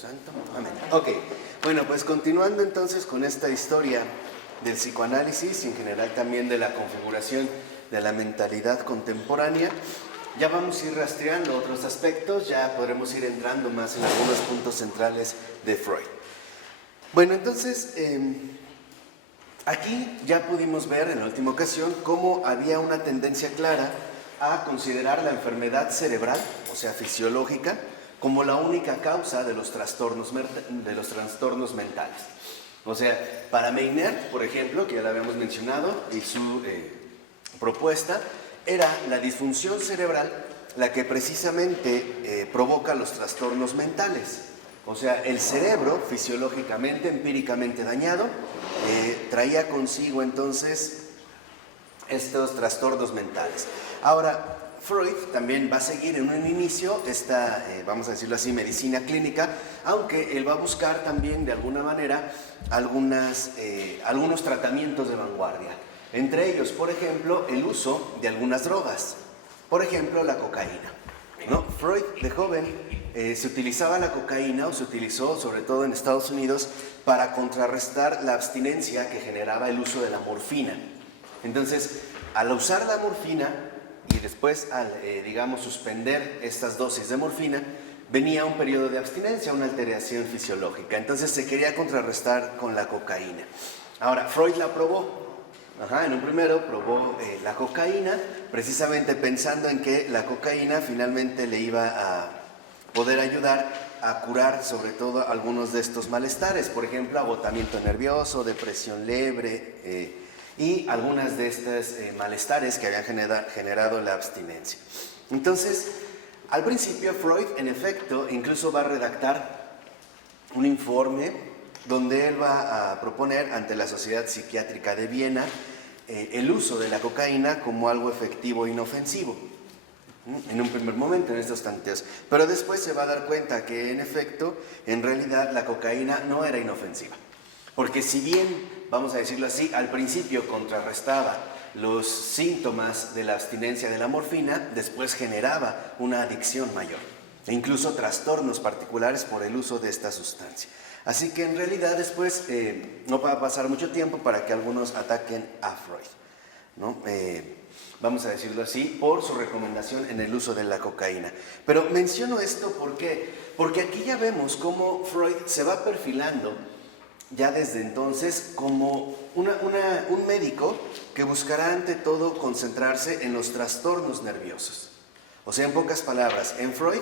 Santo. Amén. Ok, bueno, pues continuando entonces con esta historia del psicoanálisis y en general también de la configuración de la mentalidad contemporánea, ya vamos a ir rastreando otros aspectos, ya podremos ir entrando más en algunos puntos centrales de Freud. Bueno, entonces, aquí ya pudimos ver en la última ocasión cómo había una tendencia clara a considerar la enfermedad cerebral, o sea, fisiológica, como la única causa de los trastornos mentales. O sea, para Meynert, por ejemplo, que ya lo habíamos mencionado, y su propuesta, era la disfunción cerebral la que precisamente provoca los trastornos mentales. O sea, el cerebro, fisiológicamente, empíricamente dañado, traía consigo entonces estos trastornos mentales. Ahora, Freud también va a seguir en un inicio esta, vamos a decirlo así, medicina clínica, aunque él va a buscar también de alguna manera algunos tratamientos de vanguardia. Entre ellos, por ejemplo, el uso de algunas drogas, por ejemplo, la cocaína, ¿no? Freud, de joven, se utilizaba la cocaína, o se utilizó sobre todo en Estados Unidos, para contrarrestar la abstinencia que generaba el uso de la morfina. Entonces, al usar la morfina y después al, digamos, suspender estas dosis de morfina, venía un periodo de abstinencia, una alteración fisiológica. Entonces se quería contrarrestar con la cocaína. Ahora, Freud la probó. En un primero probó la cocaína, precisamente pensando en que la cocaína finalmente le iba a poder ayudar a curar sobre todo algunos de estos malestares, por ejemplo, agotamiento nervioso, depresión leve, y algunas de estos malestares que habían generado la abstinencia. Entonces, al principio Freud, en efecto, incluso va a redactar un informe donde él va a proponer ante la Sociedad Psiquiátrica de Viena el uso de la cocaína como algo efectivo e inofensivo. En un primer momento, en estos tanteos. Pero después se va a dar cuenta que, en efecto, en realidad la cocaína no era inofensiva. Porque si bien, vamos a decirlo así, al principio contrarrestaba los síntomas de la abstinencia de la morfina, después generaba una adicción mayor e incluso trastornos particulares por el uso de esta sustancia. Así que en realidad después no va a pasar mucho tiempo para que algunos ataquen a Freud, ¿no? Vamos a decirlo así, por su recomendación en el uso de la cocaína. Pero menciono esto ¿por qué? Porque aquí ya vemos cómo Freud se va perfilando ya desde entonces como un médico que buscará ante todo concentrarse en los trastornos nerviosos. O sea, en pocas palabras, en Freud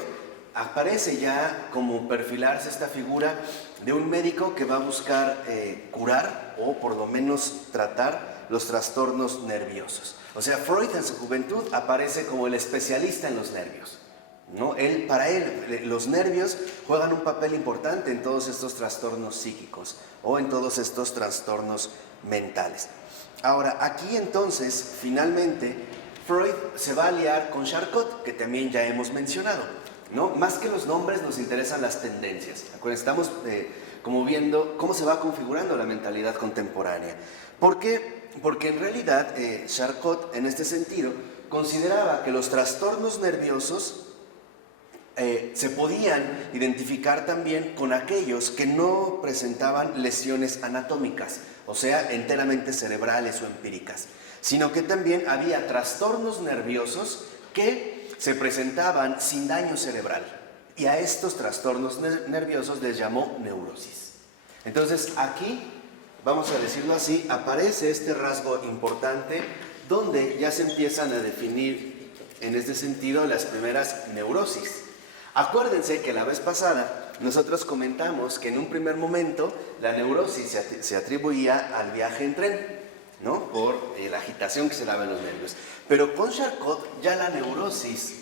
aparece ya como perfilarse esta figura de un médico que va a buscar curar o por lo menos tratar los trastornos nerviosos. O sea, Freud en su juventud aparece como el especialista en los nervios, ¿no? Para él, los nervios juegan un papel importante en todos estos trastornos psíquicos o en todos estos trastornos mentales. Ahora, aquí entonces, finalmente, Freud se va a aliar con Charcot, que también ya hemos mencionado, ¿no? Más que los nombres nos interesan las tendencias. Estamos como viendo cómo se va configurando la mentalidad contemporánea. ¿Por qué? Porque en realidad Charcot, en este sentido, consideraba que los trastornos nerviosos se podían identificar también con aquellos que no presentaban lesiones anatómicas, o sea, enteramente cerebrales o empíricas, sino que también había trastornos nerviosos que se presentaban sin daño cerebral. Y a estos trastornos nerviosos les llamó neurosis. Entonces aquí, vamos a decirlo así, aparece este rasgo importante donde ya se empiezan a definir en este sentido las primeras neurosis. Acuérdense que la vez pasada nosotros comentamos que en un primer momento la neurosis se atribuía al viaje en tren, ¿no? Por la agitación que se daba en los nervios. Pero con Charcot ya la neurosis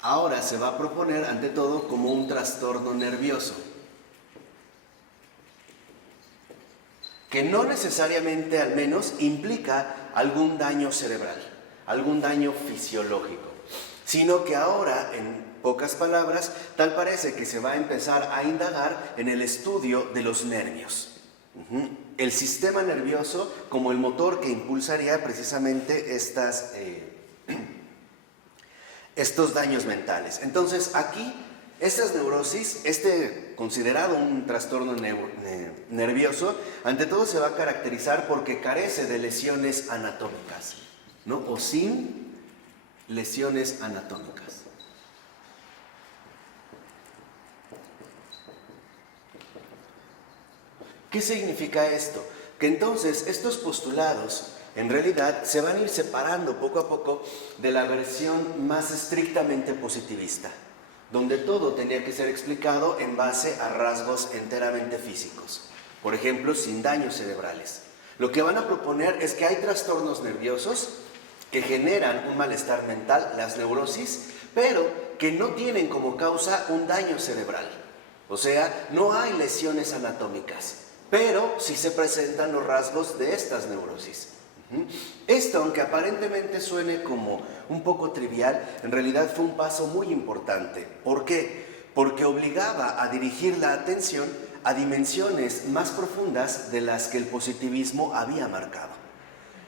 ahora se va a proponer ante todo como un trastorno nervioso, que no necesariamente al menos implica algún daño cerebral, algún daño fisiológico, sino que ahora, en pocas palabras, tal parece que se va a empezar a indagar en el estudio de los nervios. El sistema nervioso como el motor que impulsaría precisamente estos daños mentales. Entonces aquí Estas neurosis, considerado un trastorno nervioso, ante todo se va a caracterizar porque carece de lesiones anatómicas, ¿no? O sin lesiones anatómicas. ¿Qué significa esto? Que entonces estos postulados en realidad se van a ir separando poco a poco de la versión más estrictamente positivista, donde todo tenía que ser explicado en base a rasgos enteramente físicos, por ejemplo, sin daños cerebrales. Lo que van a proponer es que hay trastornos nerviosos que generan un malestar mental, las neurosis, pero que no tienen como causa un daño cerebral. O sea, no hay lesiones anatómicas, pero sí se presentan los rasgos de estas neurosis. Esto, aunque aparentemente suene como un poco trivial, en realidad fue un paso muy importante. ¿Por qué? Porque obligaba a dirigir la atención a dimensiones más profundas de las que el positivismo había marcado.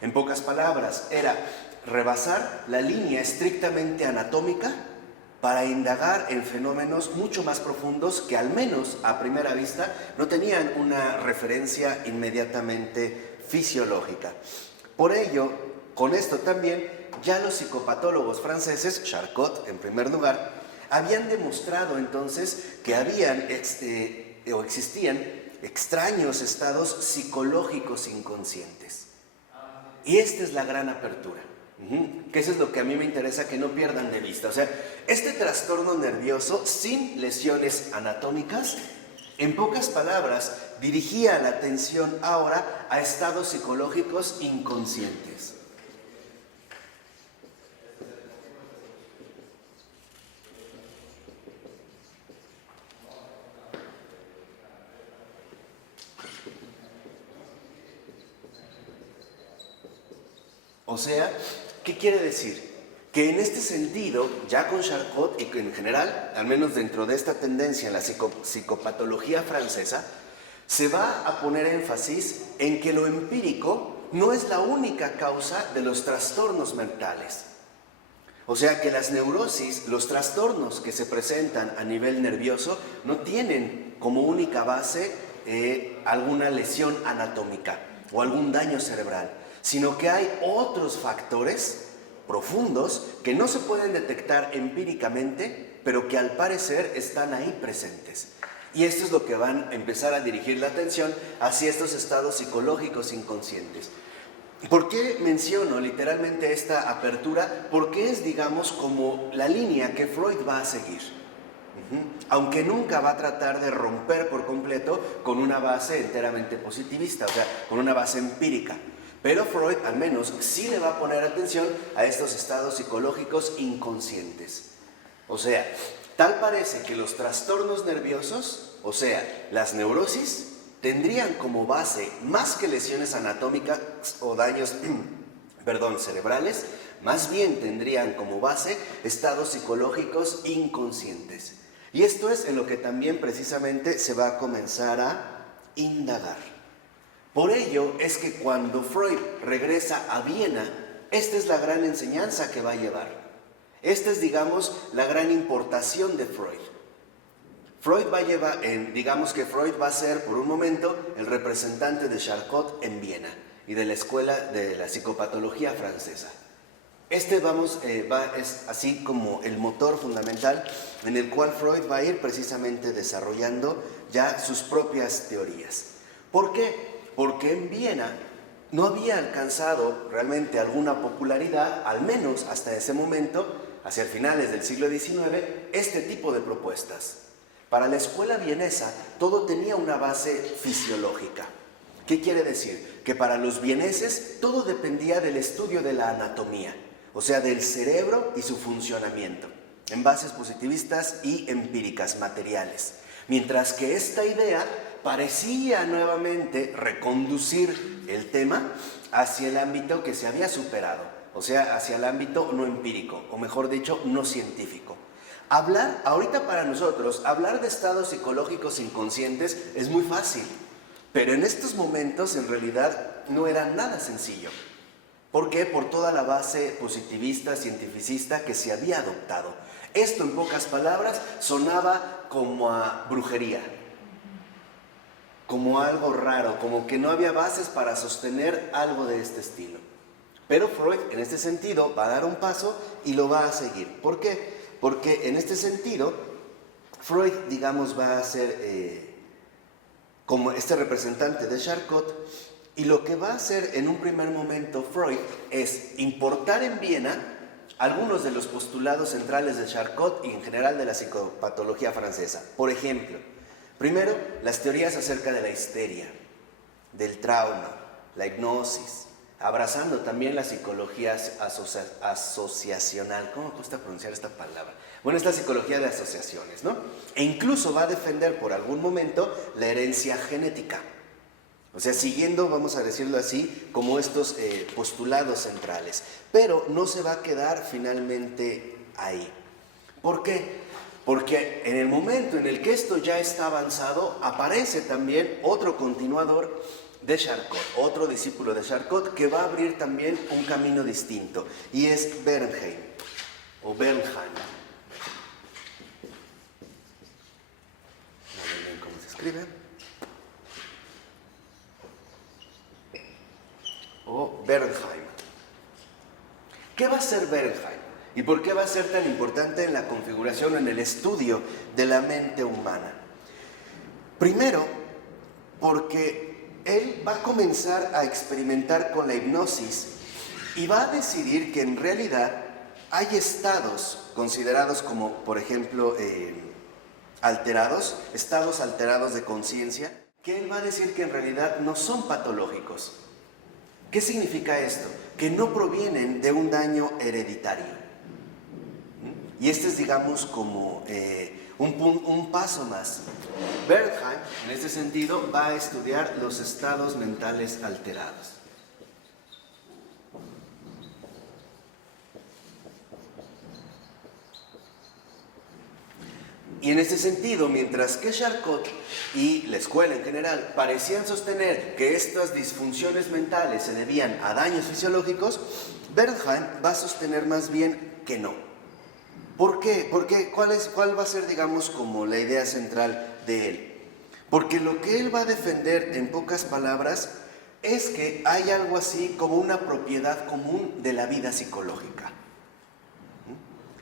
En pocas palabras, era rebasar la línea estrictamente anatómica para indagar en fenómenos mucho más profundos que al menos a primera vista no tenían una referencia inmediatamente fisiológica. Por ello, con esto también, ya los psicopatólogos franceses, Charcot en primer lugar, habían demostrado entonces que habían o existían extraños estados psicológicos inconscientes. Y esta es la gran apertura, que eso es lo que a mí me interesa que no pierdan de vista. O sea, este trastorno nervioso sin lesiones anatómicas, en pocas palabras, dirigía la atención ahora a estados psicológicos inconscientes. O sea, ¿qué quiere decir? Que en este sentido, ya con Charcot y que en general, al menos dentro de esta tendencia en la psicopatología francesa, se va a poner énfasis en que lo empírico no es la única causa de los trastornos mentales. O sea que las neurosis, los trastornos que se presentan a nivel nervioso, no tienen como única base alguna lesión anatómica o algún daño cerebral, sino que hay otros factores profundos que no se pueden detectar empíricamente, pero que al parecer están ahí presentes. Y esto es lo que van a empezar a dirigir la atención hacia estos estados psicológicos inconscientes. ¿Por qué menciono literalmente esta apertura? Porque es, digamos, como la línea que Freud va a seguir. Aunque nunca va a tratar de romper por completo con una base enteramente positivista, o sea, con una base empírica. Pero Freud al menos sí le va a poner atención a estos estados psicológicos inconscientes. O sea, tal parece que los trastornos nerviosos, o sea, las neurosis, tendrían como base, más que lesiones anatómicas o daños cerebrales, más bien tendrían como base estados psicológicos inconscientes. Y esto es en lo que también precisamente se va a comenzar a indagar. Por ello es que cuando Freud regresa a Viena, esta es la gran enseñanza que va a llevar. Esta es, digamos, la gran importación de Freud. Freud va a llevar, digamos que Freud va a ser por un momento el representante de Charcot en Viena y de la escuela de la psicopatología francesa. Es así como el motor fundamental en el cual Freud va a ir precisamente desarrollando ya sus propias teorías. ¿Por qué? Porque en Viena no había alcanzado realmente alguna popularidad, al menos hasta ese momento, hacia finales del siglo XIX, este tipo de propuestas. Para la escuela vienesa todo tenía una base fisiológica. ¿Qué quiere decir? Que para los vieneses todo dependía del estudio de la anatomía, o sea, del cerebro y su funcionamiento, en bases positivistas y empíricas, materiales. Mientras que esta idea parecía nuevamente reconducir el tema hacia el ámbito que se había superado, o sea, hacia el ámbito no empírico, o mejor dicho, no científico. Ahorita para nosotros, hablar de estados psicológicos inconscientes es muy fácil, pero en estos momentos en realidad no era nada sencillo. ¿Por qué? Por toda la base positivista, cientificista que se había adoptado. Esto, en pocas palabras, sonaba como a brujería, como algo raro, como que no había bases para sostener algo de este estilo. Pero Freud, en este sentido, va a dar un paso y lo va a seguir. ¿Por qué? Porque en este sentido, Freud, digamos, va a ser como este representante de Charcot, y lo que va a hacer en un primer momento Freud es importar en Viena algunos de los postulados centrales de Charcot y en general de la psicopatología francesa. Por ejemplo, primero, las teorías acerca de la histeria, del trauma, la hipnosis, abrazando también la psicología asociacional. ¿Cómo me cuesta pronunciar esta palabra? Bueno, esta psicología de asociaciones, ¿no? E incluso va a defender por algún momento la herencia genética. O sea, siguiendo, vamos a decirlo así, como estos postulados centrales. Pero no se va a quedar finalmente ahí. ¿Por qué? Porque en el momento en el que esto ya está avanzado, aparece también otro continuador de Charcot, otro discípulo de Charcot, que va a abrir también un camino distinto, y es Bernheim, o Bernheim. No sé bien cómo se escribe. O Bernheim. ¿Qué va a ser Bernheim? ¿Y por qué va a ser tan importante en la configuración, en el estudio de la mente humana? Primero, porque él va a comenzar a experimentar con la hipnosis y va a decidir que en realidad hay estados considerados como, por ejemplo, estados alterados de conciencia, que él va a decir que en realidad no son patológicos. ¿Qué significa esto? Que no provienen de un daño hereditario. Y este es, digamos, como un paso más. Bernheim, en este sentido, va a estudiar los estados mentales alterados. Y en este sentido, mientras que Charcot y la escuela en general parecían sostener que estas disfunciones mentales se debían a daños fisiológicos, Bernheim va a sostener más bien que no. ¿Por qué? ¿Cuál va a ser, digamos, como la idea central de él? Porque lo que él va a defender, en pocas palabras, es que hay algo así como una propiedad común de la vida psicológica.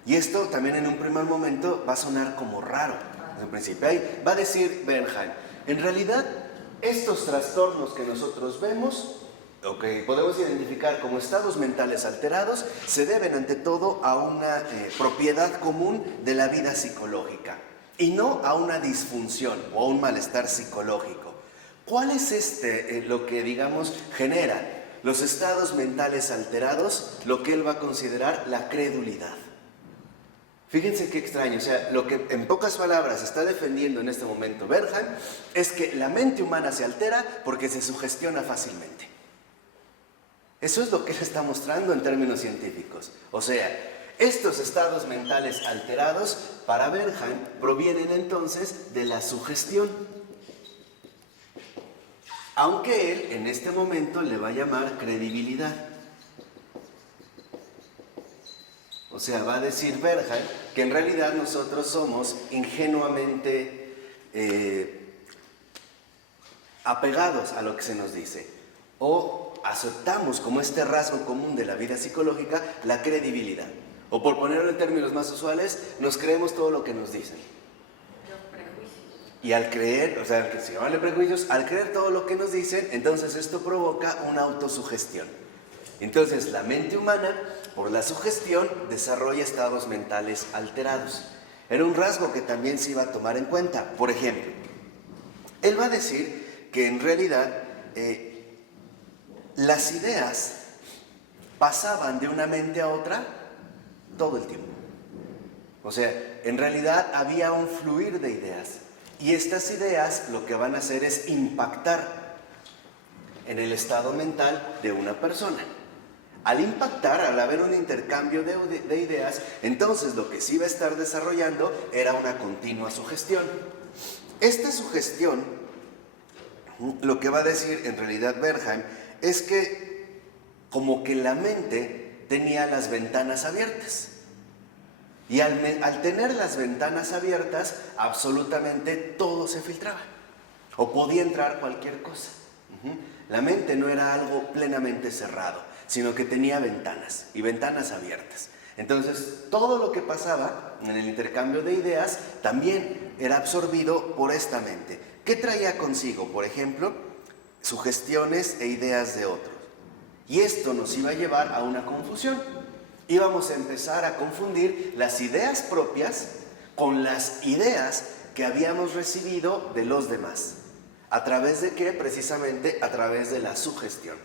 Y esto también en un primer momento va a sonar como raro. En principio, ahí va a decir Bernheim, en realidad estos trastornos que nosotros vemos, o que podemos identificar como estados mentales alterados, se deben ante todo a una propiedad común de la vida psicológica y no a una disfunción o a un malestar psicológico. ¿Cuál es lo que, digamos, genera los estados mentales alterados? Lo que él va a considerar la credulidad. Fíjense qué extraño, o sea, lo que en pocas palabras está defendiendo en este momento Bernheim es que la mente humana se altera porque se sugestiona fácilmente. Eso es lo que él está mostrando en términos científicos. O sea, estos estados mentales alterados para Bernheim provienen entonces de la sugestión. Aunque él en este momento le va a llamar credibilidad. O sea, va a decir Bernheim que en realidad nosotros somos ingenuamente apegados a lo que se nos dice. O aceptamos como este rasgo común de la vida psicológica la credibilidad. O por ponerlo en términos más usuales, nos creemos todo lo que nos dicen. Los prejuicios. Y al creer, o sea, que se llaman prejuicios, al creer todo lo que nos dicen, entonces esto provoca una autosugestión. Entonces la mente humana, por la sugestión, desarrolla estados mentales alterados. Era un rasgo que también se iba a tomar en cuenta. Por ejemplo, él va a decir que en realidad las ideas pasaban de una mente a otra todo el tiempo. O sea, en realidad había un fluir de ideas. Y estas ideas lo que van a hacer es impactar en el estado mental de una persona. Al impactar, al haber un intercambio de ideas, entonces lo que sí va a estar desarrollando era una continua sugestión. Esta sugestión, lo que va a decir en realidad Bernheim, es que como que la mente tenía las ventanas abiertas. Y al tener las ventanas abiertas, absolutamente todo se filtraba. O podía entrar cualquier cosa. La mente no era algo plenamente cerrado, sino que tenía ventanas y ventanas abiertas. Entonces, todo lo que pasaba en el intercambio de ideas también era absorbido por esta mente. ¿Qué traía consigo? Por ejemplo, sugestiones e ideas de otros. Y esto nos iba a llevar a una confusión. Íbamos a empezar a confundir las ideas propias con las ideas que habíamos recibido de los demás. ¿A través de qué? Precisamente a través de la sugestión.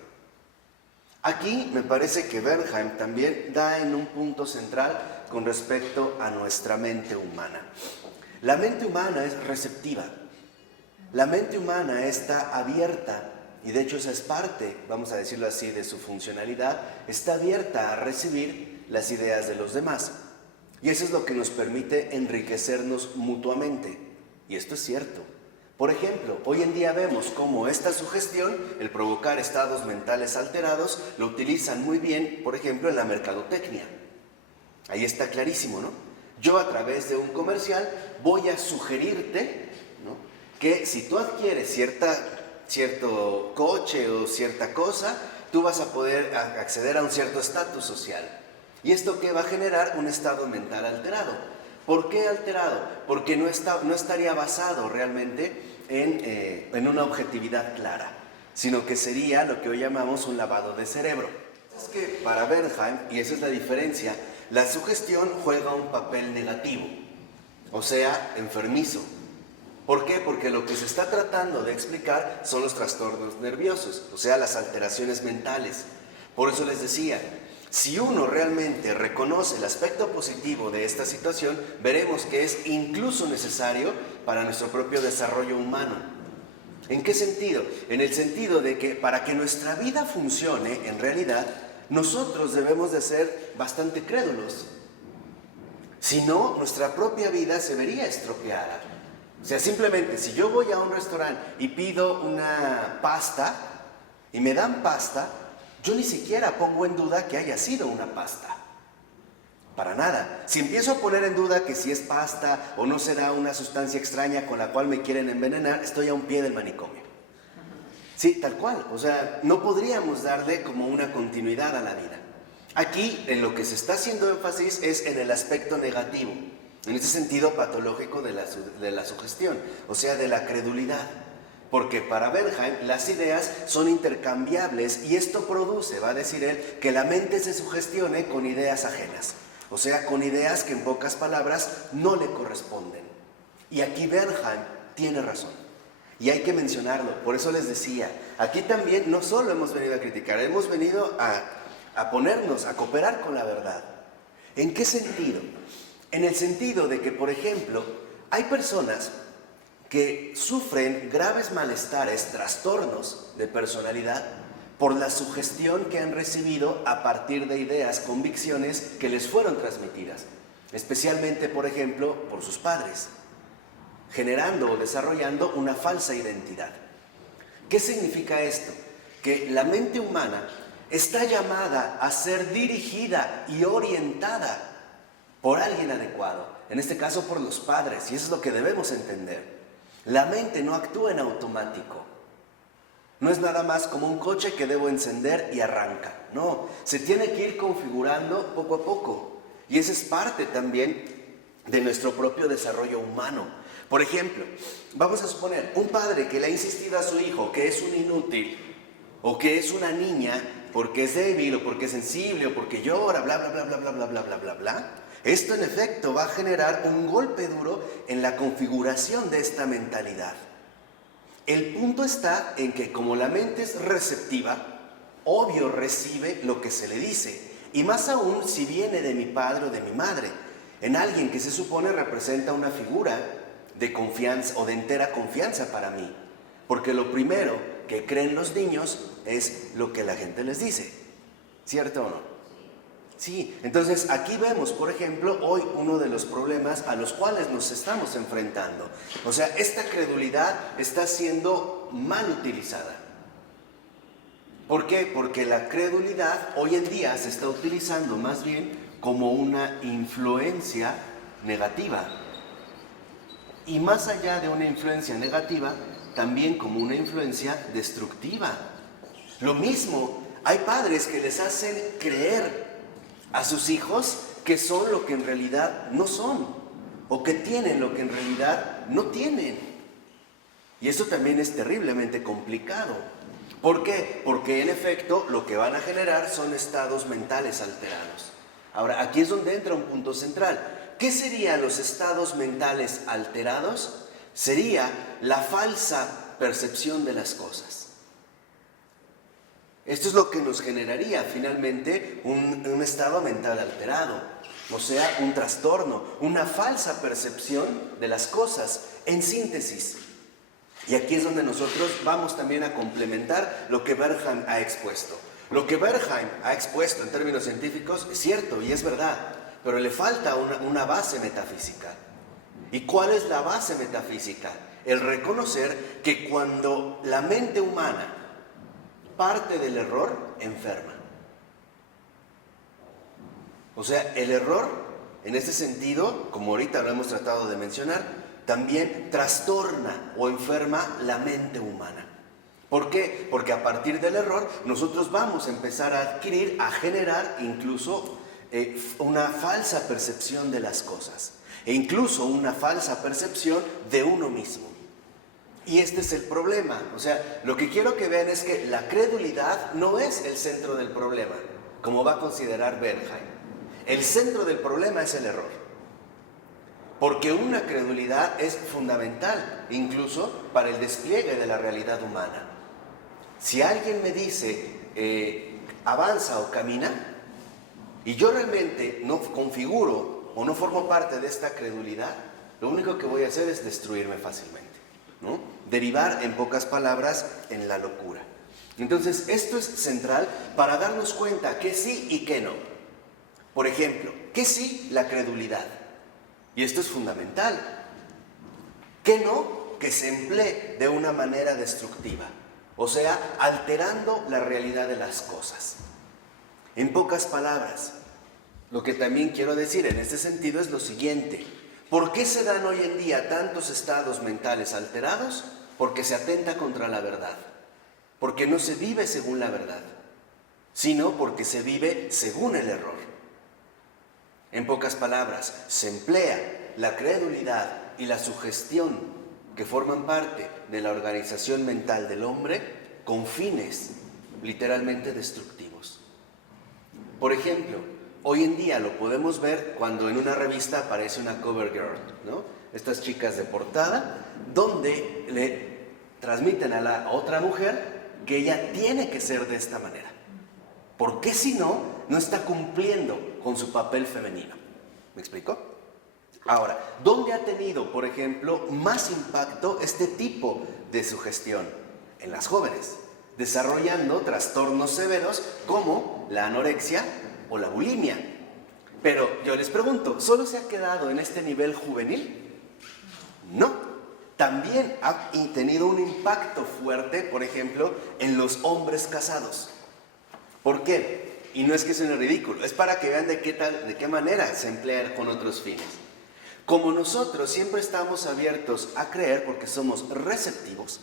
Aquí me parece que Bernheim también da en un punto central con respecto a nuestra mente humana. La mente humana es receptiva. La mente humana está abierta, y de hecho esa es parte, vamos a decirlo así, de su funcionalidad, está abierta a recibir las ideas de los demás. Y eso es lo que nos permite enriquecernos mutuamente. Y esto es cierto. Por ejemplo, hoy en día vemos cómo esta sugestión, el provocar estados mentales alterados, lo utilizan muy bien, por ejemplo, en la mercadotecnia. Ahí está clarísimo, ¿no? Yo a través de un comercial voy a sugerirte, ¿no?, que si tú adquieres cierto coche o cierta cosa, tú vas a poder acceder a un cierto estatus social. ¿Y esto qué va a generar? Un estado mental alterado. ¿Por qué alterado? Porque no estaría basado realmente en una objetividad clara, sino que sería lo que hoy llamamos un lavado de cerebro. Es que para Bernheim, y esa es la diferencia, la sugestión juega un papel negativo, o sea, enfermizo. ¿Por qué? Porque lo que se está tratando de explicar son los trastornos nerviosos, o sea, las alteraciones mentales. Por eso les decía, si uno realmente reconoce el aspecto positivo de esta situación, veremos que es incluso necesario para nuestro propio desarrollo humano. ¿En qué sentido? En el sentido de que para que nuestra vida funcione, en realidad, nosotros debemos de ser bastante crédulos. Si no, nuestra propia vida se vería estropeada. O sea, simplemente, si yo voy a un restaurante y pido una pasta y me dan pasta, yo ni siquiera pongo en duda que haya sido una pasta. Para nada. Si empiezo a poner en duda que si es pasta o no será una sustancia extraña con la cual me quieren envenenar, estoy a un pie del manicomio. Sí, tal cual. O sea, no podríamos darle como una continuidad a la vida. Aquí, en lo que se está haciendo énfasis es en el aspecto negativo, en ese sentido patológico de la sugestión, o sea, de la credulidad. Porque para Bernheim las ideas son intercambiables y esto produce, va a decir él, que la mente se sugestione con ideas ajenas. O sea, con ideas que en pocas palabras no le corresponden. Y aquí Bernheim tiene razón. Y hay que mencionarlo. Por eso les decía, aquí también no solo hemos venido a criticar, hemos venido a ponernos, a cooperar con la verdad. ¿En qué sentido? En el sentido de que, por ejemplo, hay personas que sufren graves malestares, trastornos de personalidad por la sugestión que han recibido a partir de ideas, convicciones que les fueron transmitidas, especialmente, por ejemplo, por sus padres, generando o desarrollando una falsa identidad. ¿Qué significa esto? Que la mente humana está llamada a ser dirigida y orientada por alguien adecuado, en este caso por los padres, y eso es lo que debemos entender. La mente no actúa en automático. No es nada más como un coche que debo encender y arranca. No, se tiene que ir configurando poco a poco. Y esa es parte también de nuestro propio desarrollo humano. Por ejemplo, vamos a suponer un padre que le ha insistido a su hijo que es un inútil o que es una niña porque es débil o porque es sensible o porque llora, bla, bla, bla, bla, bla, bla, bla, bla, bla, bla. Esto en efecto va a generar un golpe duro en la configuración de esta mentalidad. El punto está en que como la mente es receptiva, obvio recibe lo que se le dice, y más aún si viene de mi padre o de mi madre, en alguien que se supone representa una figura de confianza o de entera confianza para mí, porque lo primero que creen los niños es lo que la gente les dice, ¿cierto o no? Sí, entonces aquí vemos, por ejemplo, hoy uno de los problemas a los cuales nos estamos enfrentando. O sea, esta credulidad está siendo mal utilizada. ¿Por qué? Porque la credulidad hoy en día se está utilizando más bien como una influencia negativa. Y más allá de una influencia negativa, también como una influencia destructiva. Lo mismo, hay padres que les hacen creer a sus hijos que son lo que en realidad no son, o que tienen lo que en realidad no tienen. Y eso también es terriblemente complicado. ¿Por qué? Porque en efecto lo que van a generar son estados mentales alterados. Ahora, aquí es donde entra un punto central. ¿Qué serían los estados mentales alterados? Sería la falsa percepción de las cosas. Esto es lo que nos generaría finalmente un estado mental alterado, o sea, un trastorno, una falsa percepción de las cosas, en síntesis. Y aquí es donde nosotros vamos también a complementar lo que Bernheim ha expuesto. Lo que Bernheim ha expuesto en términos científicos es cierto y es verdad, pero le falta una base metafísica. ¿Y cuál es la base metafísica? El reconocer que cuando la mente humana parte del error, enferma. O sea, el error, en este sentido, como ahorita lo hemos tratado de mencionar, también trastorna o enferma la mente humana. ¿Por qué? Porque a partir del error nosotros vamos a empezar a adquirir, a generar incluso una falsa percepción de las cosas e incluso una falsa percepción de uno mismo. Y este es el problema. O sea, lo que quiero que vean es que la credulidad no es el centro del problema, como va a considerar Bernheim. El centro del problema es el error. Porque una credulidad es fundamental, incluso para el despliegue de la realidad humana. Si alguien me dice, avanza o camina, y yo realmente no configuro o no formo parte de esta credulidad, lo único que voy a hacer es destruirme fácilmente, ¿no? Derivar, en pocas palabras, en la locura. Entonces, esto es central para darnos cuenta que sí y que no. Por ejemplo, que sí, la credulidad. Y esto es fundamental. Que no, que se emplee de una manera destructiva. O sea, alterando la realidad de las cosas. En pocas palabras, lo que también quiero decir en este sentido es lo siguiente. ¿Por qué se dan hoy en día tantos estados mentales alterados? Porque se atenta contra la verdad. Porque no se vive según la verdad, sino porque se vive según el error. En pocas palabras, se emplea la credulidad y la sugestión que forman parte de la organización mental del hombre con fines literalmente destructivos. Por ejemplo, hoy en día lo podemos ver cuando en una revista aparece una cover girl, ¿no? Estas chicas de portada, donde le transmiten a la otra mujer que ella tiene que ser de esta manera. Porque si no, no está cumpliendo con su papel femenino. ¿Me explico? Ahora, ¿dónde ha tenido, por ejemplo, más impacto este tipo de sugestión? En las jóvenes, desarrollando trastornos severos como la anorexia o la bulimia. Pero yo les pregunto, ¿solo se ha quedado en este nivel juvenil? No. También ha tenido un impacto fuerte, por ejemplo, en los hombres casados. ¿Por qué? Y no es que suene ridículo, es para que vean de qué manera se emplea con otros fines. Como nosotros siempre estamos abiertos a creer porque somos receptivos,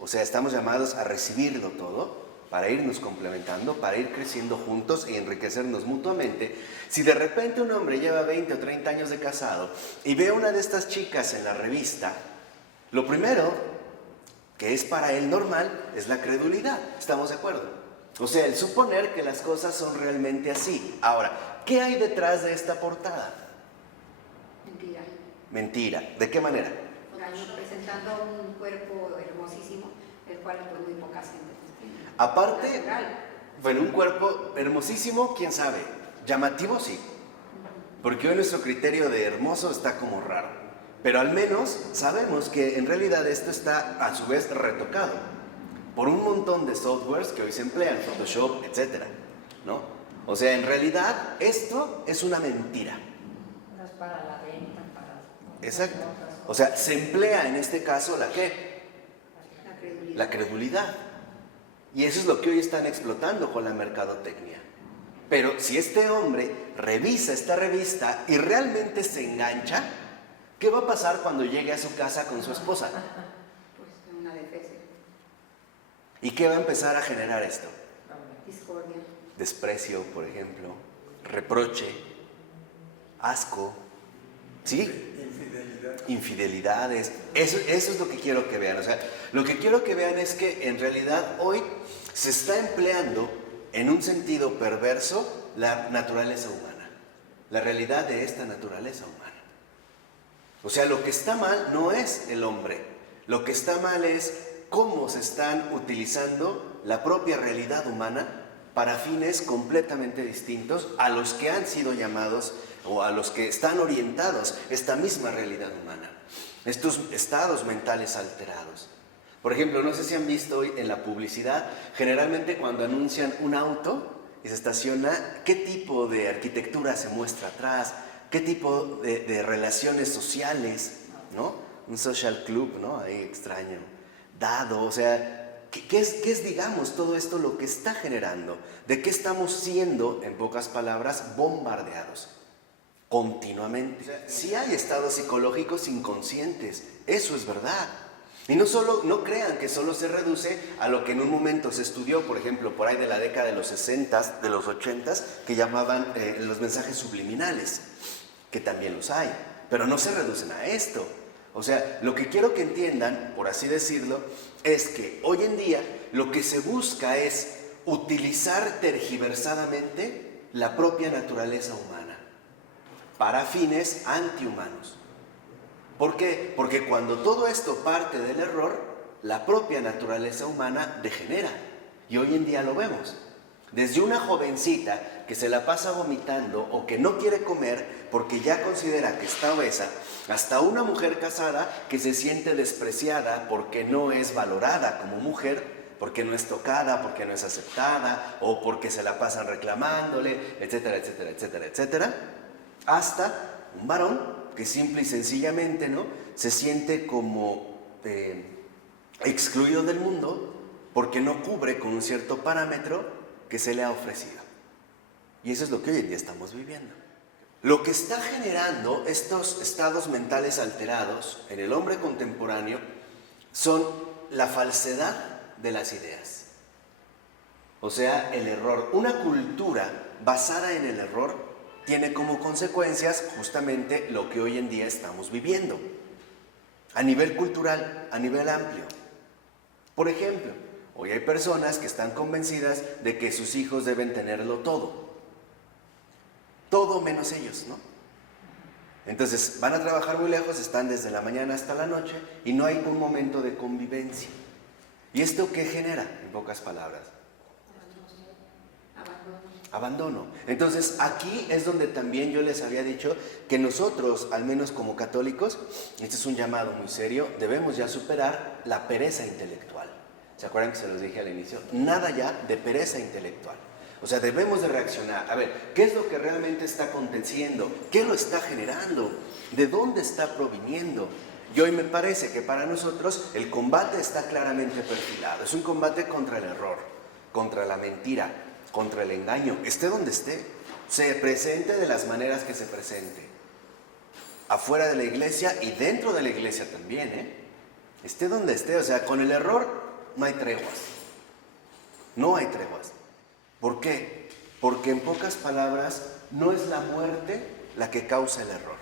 o sea, estamos llamados a recibirlo todo, para irnos complementando, para ir creciendo juntos y enriquecernos mutuamente. Si de repente un hombre lleva 20 o 30 años de casado y ve a una de estas chicas en la revista, lo primero que es para él normal es la credulidad, ¿estamos de acuerdo? O sea, el suponer que las cosas son realmente así. Ahora, ¿qué hay detrás de esta portada? Mentira. Mentira. ¿De qué manera? Presentando un cuerpo hermosísimo, el cual pues muy poca gente tiene. Aparte, Natural. bueno, un cuerpo hermosísimo, quién sabe. Llamativo, sí. Porque hoy nuestro criterio de hermoso está como raro. Pero al menos sabemos que en realidad esto está a su vez retocado por un montón de softwares que hoy se emplean, Photoshop, etc., ¿no? O sea, en realidad esto es una mentira. No es para la venta, para... Exacto. O sea, se emplea en este caso ¿la qué? La credulidad. La credulidad. Y eso es lo que hoy están explotando con la mercadotecnia. Pero si este hombre revisa esta revista y realmente se engancha, ¿qué va a pasar cuando llegue a su casa con su esposa? Pues una defensa. ¿Y qué va a empezar a generar esto? Discordia. Desprecio, por ejemplo, reproche, asco, ¿sí? Infidelidades. Eso es lo que quiero que vean. O sea, lo que quiero que vean es que en realidad hoy se está empleando en un sentido perverso la naturaleza humana, la realidad de esta naturaleza humana. O sea, lo que está mal no es el hombre, lo que está mal es cómo se están utilizando la propia realidad humana para fines completamente distintos a los que han sido llamados o a los que están orientados esta misma realidad humana, estos estados mentales alterados. Por ejemplo, no sé si han visto hoy en la publicidad, generalmente cuando anuncian un auto y se estaciona, ¿qué tipo de arquitectura se muestra atrás? ¿Qué tipo de relaciones sociales, ¿no? Un social club, ¿no? Ahí extraño, dado, o sea, ¿qué es, digamos, todo esto lo que está generando? ¿De qué estamos siendo, en pocas palabras, bombardeados? Continuamente. O sea, sí hay estados psicológicos inconscientes, eso es verdad. Y no crean que solo se reduce a lo que en un momento se estudió, por ejemplo, por ahí de la década de los 60, de los 80, que llamaban los mensajes subliminales, que también los hay, pero no se reducen a esto. O sea, lo que quiero que entiendan, por así decirlo, es que hoy en día lo que se busca es utilizar tergiversadamente la propia naturaleza humana para fines antihumanos. ¿Por qué? Porque cuando todo esto parte del error, la propia naturaleza humana degenera. Y hoy en día lo vemos. Desde una jovencita que se la pasa vomitando o que no quiere comer porque ya considera que está obesa, hasta una mujer casada que se siente despreciada porque no es valorada como mujer, porque no es tocada, porque no es aceptada o porque se la pasan reclamándole, etcétera, etcétera, etcétera, etcétera, hasta un varón que simple y sencillamente, ¿no?, se siente como excluido del mundo porque no cubre con un cierto parámetro que se le ha ofrecido. Y eso es lo que hoy en día estamos viviendo. Lo que está generando estos estados mentales alterados en el hombre contemporáneo son la falsedad de las ideas. O sea, el error. Una cultura basada en el error tiene como consecuencias justamente lo que hoy en día estamos viviendo, a nivel cultural, a nivel amplio. Por ejemplo, hoy hay personas que están convencidas de que sus hijos deben tenerlo todo menos ellos, ¿no? Entonces van a trabajar muy lejos, están desde la mañana hasta la noche y no hay un momento de convivencia. ¿Y esto qué genera, en pocas palabras? Abandono. Entonces aquí es donde también yo les había dicho que nosotros, al menos como católicos, este es un llamado muy serio, debemos ya superar la pereza intelectual. ¿Se acuerdan que se los dije al inicio? Nada ya de pereza intelectual. O sea, debemos de reaccionar. A ver, ¿qué es lo que realmente está aconteciendo? ¿Qué lo está generando? ¿De dónde está proviniendo? Y hoy me parece que para nosotros el combate está claramente perfilado. Es un combate contra el error, contra la mentira, contra el engaño, esté donde esté, se presente de las maneras que se presente, afuera de la iglesia y dentro de la iglesia también, esté donde esté. O sea, con el error no hay treguas, no hay treguas. ¿Por qué? Porque en pocas palabras no es la muerte la que causa el error,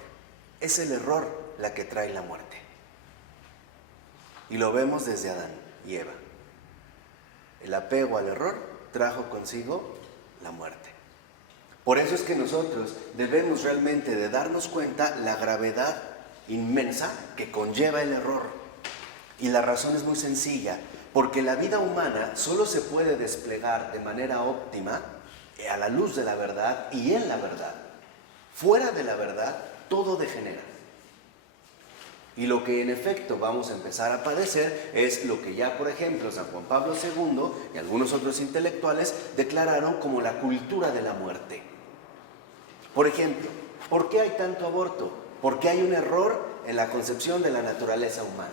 es el error la que trae la muerte. Y lo vemos desde Adán y Eva. El apego al error trajo consigo la muerte. Por eso es que nosotros debemos realmente de darnos cuenta la gravedad inmensa que conlleva el error. Y la razón es muy sencilla, porque la vida humana solo se puede desplegar de manera óptima a la luz de la verdad y en la verdad. Fuera de la verdad, todo degenera. Y lo que en efecto vamos a empezar a padecer es lo que ya, por ejemplo, San Juan Pablo II y algunos otros intelectuales declararon como la cultura de la muerte. Por ejemplo, ¿por qué hay tanto aborto? Porque hay un error en la concepción de la naturaleza humana.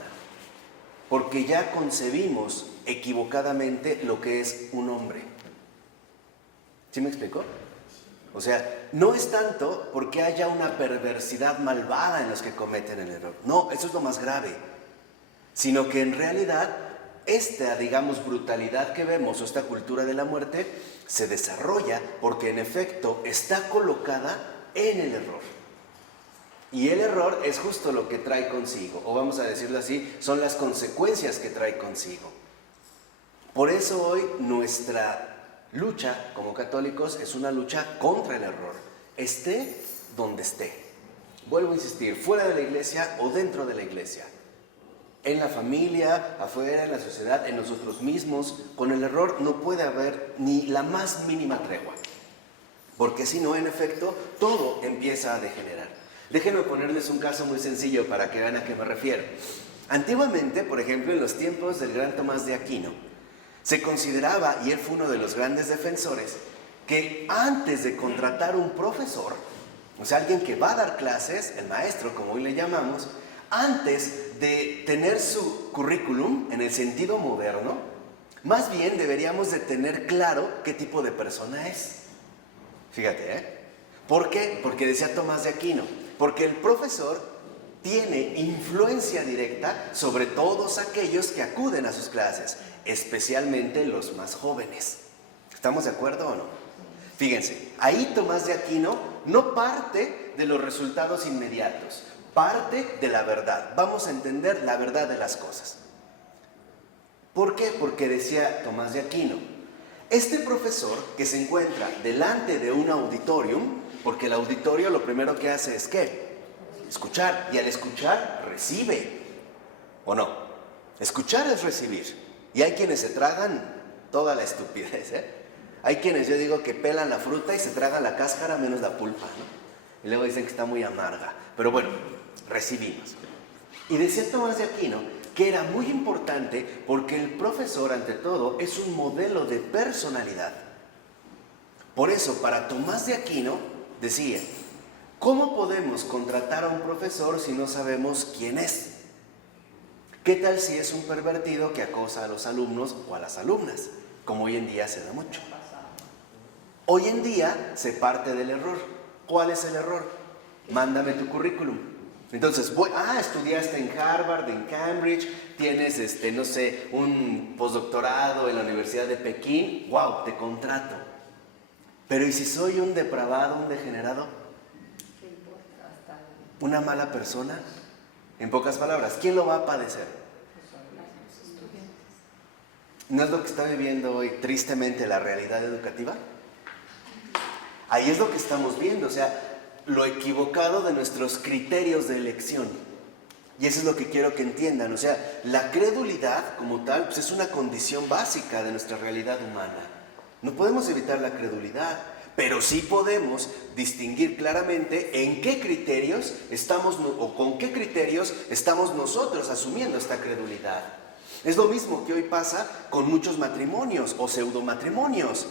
Porque ya concebimos equivocadamente lo que es un hombre. ¿Sí me explico? O sea, no es tanto porque haya una perversidad malvada en los que cometen el error. No, eso es lo más grave. Sino que en realidad esta, digamos, brutalidad que vemos o esta cultura de la muerte se desarrolla porque en efecto está colocada en el error. Y el error es justo lo que trae consigo, o vamos a decirlo así, son las consecuencias que trae consigo. Por eso hoy nuestra lucha como católicos es una lucha contra el error, esté donde esté. Vuelvo a insistir, fuera de la iglesia o dentro de la iglesia. En la familia, afuera, en la sociedad, en nosotros mismos, con el error no puede haber ni la más mínima tregua. Porque si no, en efecto, todo empieza a degenerar. Déjenme ponerles un caso muy sencillo para que vean a qué me refiero. Antiguamente, por ejemplo, en los tiempos del gran Tomás de Aquino, se consideraba, y él fue uno de los grandes defensores, que antes de contratar un profesor, o sea, alguien que va a dar clases, el maestro, como hoy le llamamos, antes de tener su currículum en el sentido moderno, más bien deberíamos de tener claro qué tipo de persona es. Fíjate, ¿eh? ¿Por qué? Porque decía Tomás de Aquino, porque el profesor tiene influencia directa sobre todos aquellos que acuden a sus clases, especialmente los más jóvenes. ¿Estamos de acuerdo o no? Fíjense, ahí Tomás de Aquino no parte de los resultados inmediatos, parte de la verdad. Vamos a entender la verdad de las cosas. ¿Por qué? Porque decía Tomás de Aquino, este profesor que se encuentra delante de un auditorium, porque el auditorio lo primero que hace es ¿qué? Escuchar, y al escuchar recibe, ¿o no? Escuchar es recibir, y hay quienes se tragan toda la estupidez, ¿eh? Hay quienes, yo digo, que pelan la fruta y se tragan la cáscara menos la pulpa, ¿no? Y luego dicen que está muy amarga, pero bueno, recibimos. Y decía Tomás de Aquino que era muy importante porque el profesor, ante todo, es un modelo de personalidad. Por eso, para Tomás de Aquino, decía, ¿cómo podemos contratar a un profesor si no sabemos quién es? ¿Qué tal si es un pervertido que acosa a los alumnos o a las alumnas? Como hoy en día se da mucho. Hoy en día se parte del error. ¿Cuál es el error? Mándame tu currículum. Entonces, estudiaste en Harvard, en Cambridge, tienes, no sé, un postdoctorado en la Universidad de Pekín, wow, te contrato. Pero ¿y si soy un depravado, un degenerado? ¿Una mala persona? En pocas palabras, ¿quién lo va a padecer? ¿No es lo que está viviendo hoy tristemente la realidad educativa? Ahí es lo que estamos viendo, o sea, lo equivocado de nuestros criterios de elección. Y eso es lo que quiero que entiendan, o sea, la credulidad como tal pues es una condición básica de nuestra realidad humana. No podemos evitar la credulidad, pero sí podemos distinguir claramente en qué criterios estamos o con qué criterios estamos nosotros asumiendo esta credulidad. Es lo mismo que hoy pasa con muchos matrimonios o pseudomatrimonios.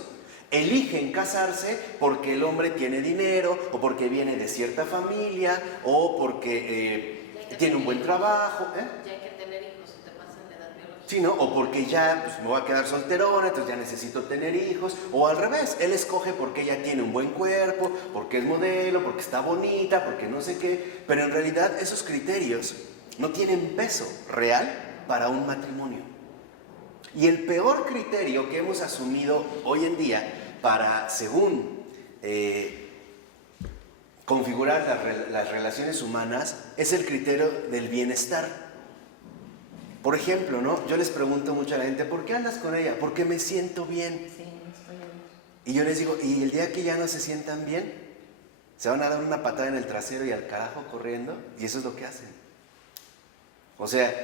Eligen casarse porque el hombre tiene dinero o porque viene de cierta familia o porque tiene un buen trabajo. Ya hay que tener hijos, te pasan de edad biológica. Sí, ¿no? O porque ya me voy a quedar solterona, entonces ya necesito tener hijos. O al revés, él escoge porque ella tiene un buen cuerpo, porque es modelo, porque está bonita, porque no sé qué. Pero en realidad esos criterios no tienen peso real para un matrimonio. Y el peor criterio que hemos asumido hoy en día para, según configurar las relaciones humanas, es el criterio del bienestar. Por ejemplo, ¿no? Yo les pregunto mucho a la gente, ¿por qué andas con ella? Porque me siento bien. Sí, estoy bien. Y yo les digo, ¿y el día que ya no se sientan bien? Se van a dar una patada en el trasero y al carajo corriendo, y eso es lo que hacen. O sea,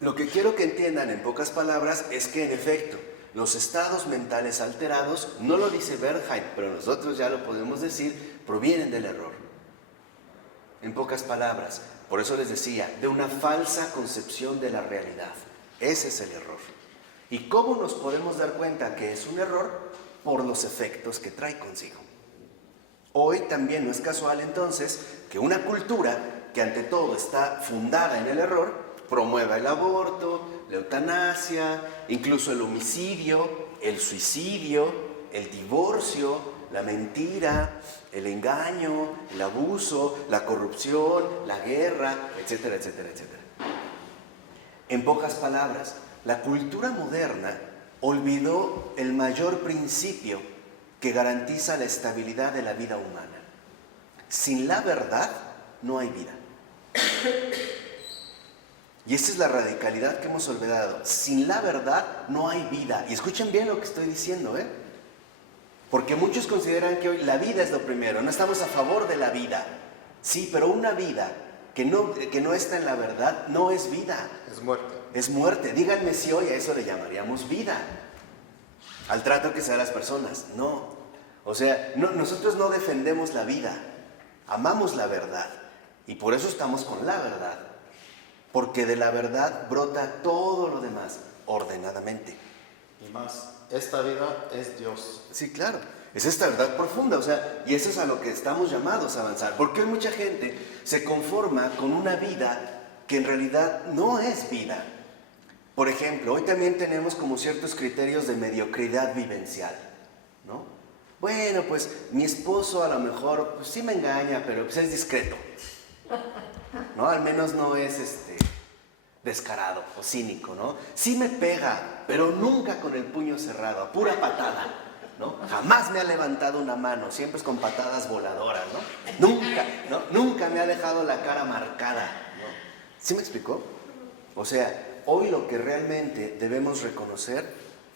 lo que quiero que entiendan en pocas palabras es que en efecto los estados mentales alterados, no lo dice Bernheim, pero nosotros ya lo podemos decir, provienen del error. En pocas palabras, por eso les decía, de una falsa concepción de la realidad. Ese es el error. ¿Y cómo nos podemos dar cuenta que es un error? Por los efectos que trae consigo. Hoy también no es casual entonces que una cultura que ante todo está fundada en el error, promueva el aborto, la eutanasia, incluso el homicidio, el suicidio, el divorcio, La mentira, el engaño, el abuso, la corrupción, la guerra, etcétera, etcétera, etcétera. En pocas palabras, la cultura moderna olvidó el mayor principio que garantiza la estabilidad de la vida humana. Sin la verdad no hay vida. Y esa es la radicalidad que hemos olvidado. Sin la verdad no hay vida. Y escuchen bien lo que estoy diciendo, ¿eh? Porque muchos consideran que hoy la vida es lo primero. No estamos a favor de la vida. Sí, pero una vida que no está en la verdad no es vida. Es muerte. Es muerte. Díganme si hoy a eso le llamaríamos vida. Al trato que se da a las personas. No. O sea, nosotros no defendemos la vida. Amamos la verdad. Y por eso estamos con la verdad. Porque de la verdad brota todo lo demás ordenadamente. Y más, esta vida es Dios. Sí, claro. Es esta verdad profunda, o sea, y eso es a lo que estamos llamados a avanzar. Porque hoy mucha gente se conforma con una vida que en realidad no es vida. Por ejemplo, hoy también tenemos como ciertos criterios de mediocridad vivencial, ¿no? Bueno, pues mi esposo a lo mejor pues, sí me engaña, pero pues, es discreto, ¿no? Al menos no es descarado o cínico, ¿no? Sí me pega, pero nunca con el puño cerrado, a pura patada, ¿no? Jamás me ha levantado una mano, siempre es con patadas voladoras, ¿no? Nunca me ha dejado la cara marcada, ¿no? ¿Sí me explicó? O sea, hoy lo que realmente debemos reconocer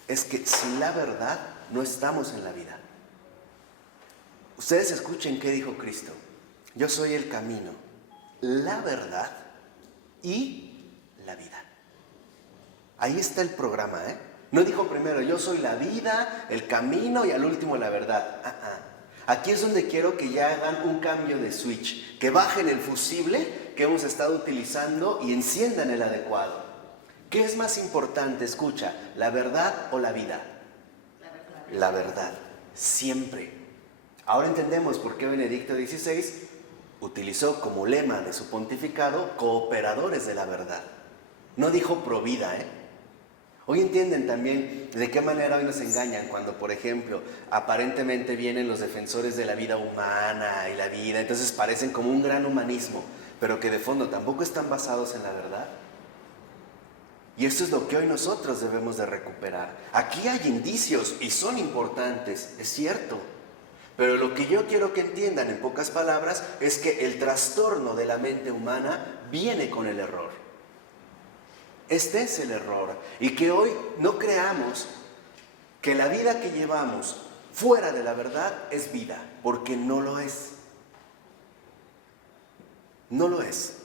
es que sin la verdad no estamos en la vida. Ustedes escuchen qué dijo Cristo. Yo soy el camino, la verdad y la vida. Ahí está el programa, ¿eh? No dijo primero, yo soy la vida, el camino y al último la verdad. Aquí es donde quiero que ya hagan un cambio de switch, que bajen el fusible que hemos estado utilizando y enciendan el adecuado. ¿Qué es más importante? Escucha, ¿la verdad o la vida? La verdad, siempre. Ahora entendemos por qué Benedicto XVI utilizó como lema de su pontificado cooperadores de la verdad. No dijo pro vida, ¿eh? Hoy entienden también de qué manera hoy nos engañan cuando, por ejemplo, aparentemente vienen los defensores de la vida humana y la vida, entonces parecen como un gran humanismo, pero que de fondo tampoco están basados en la verdad. Y esto es lo que hoy nosotros debemos de recuperar. Aquí hay indicios y son importantes, es cierto. Pero lo que yo quiero que entiendan en pocas palabras es que el trastorno de la mente humana viene con el error. Este es el error. Y que hoy no creamos que la vida que llevamos fuera de la verdad es vida, porque no lo es. No lo es.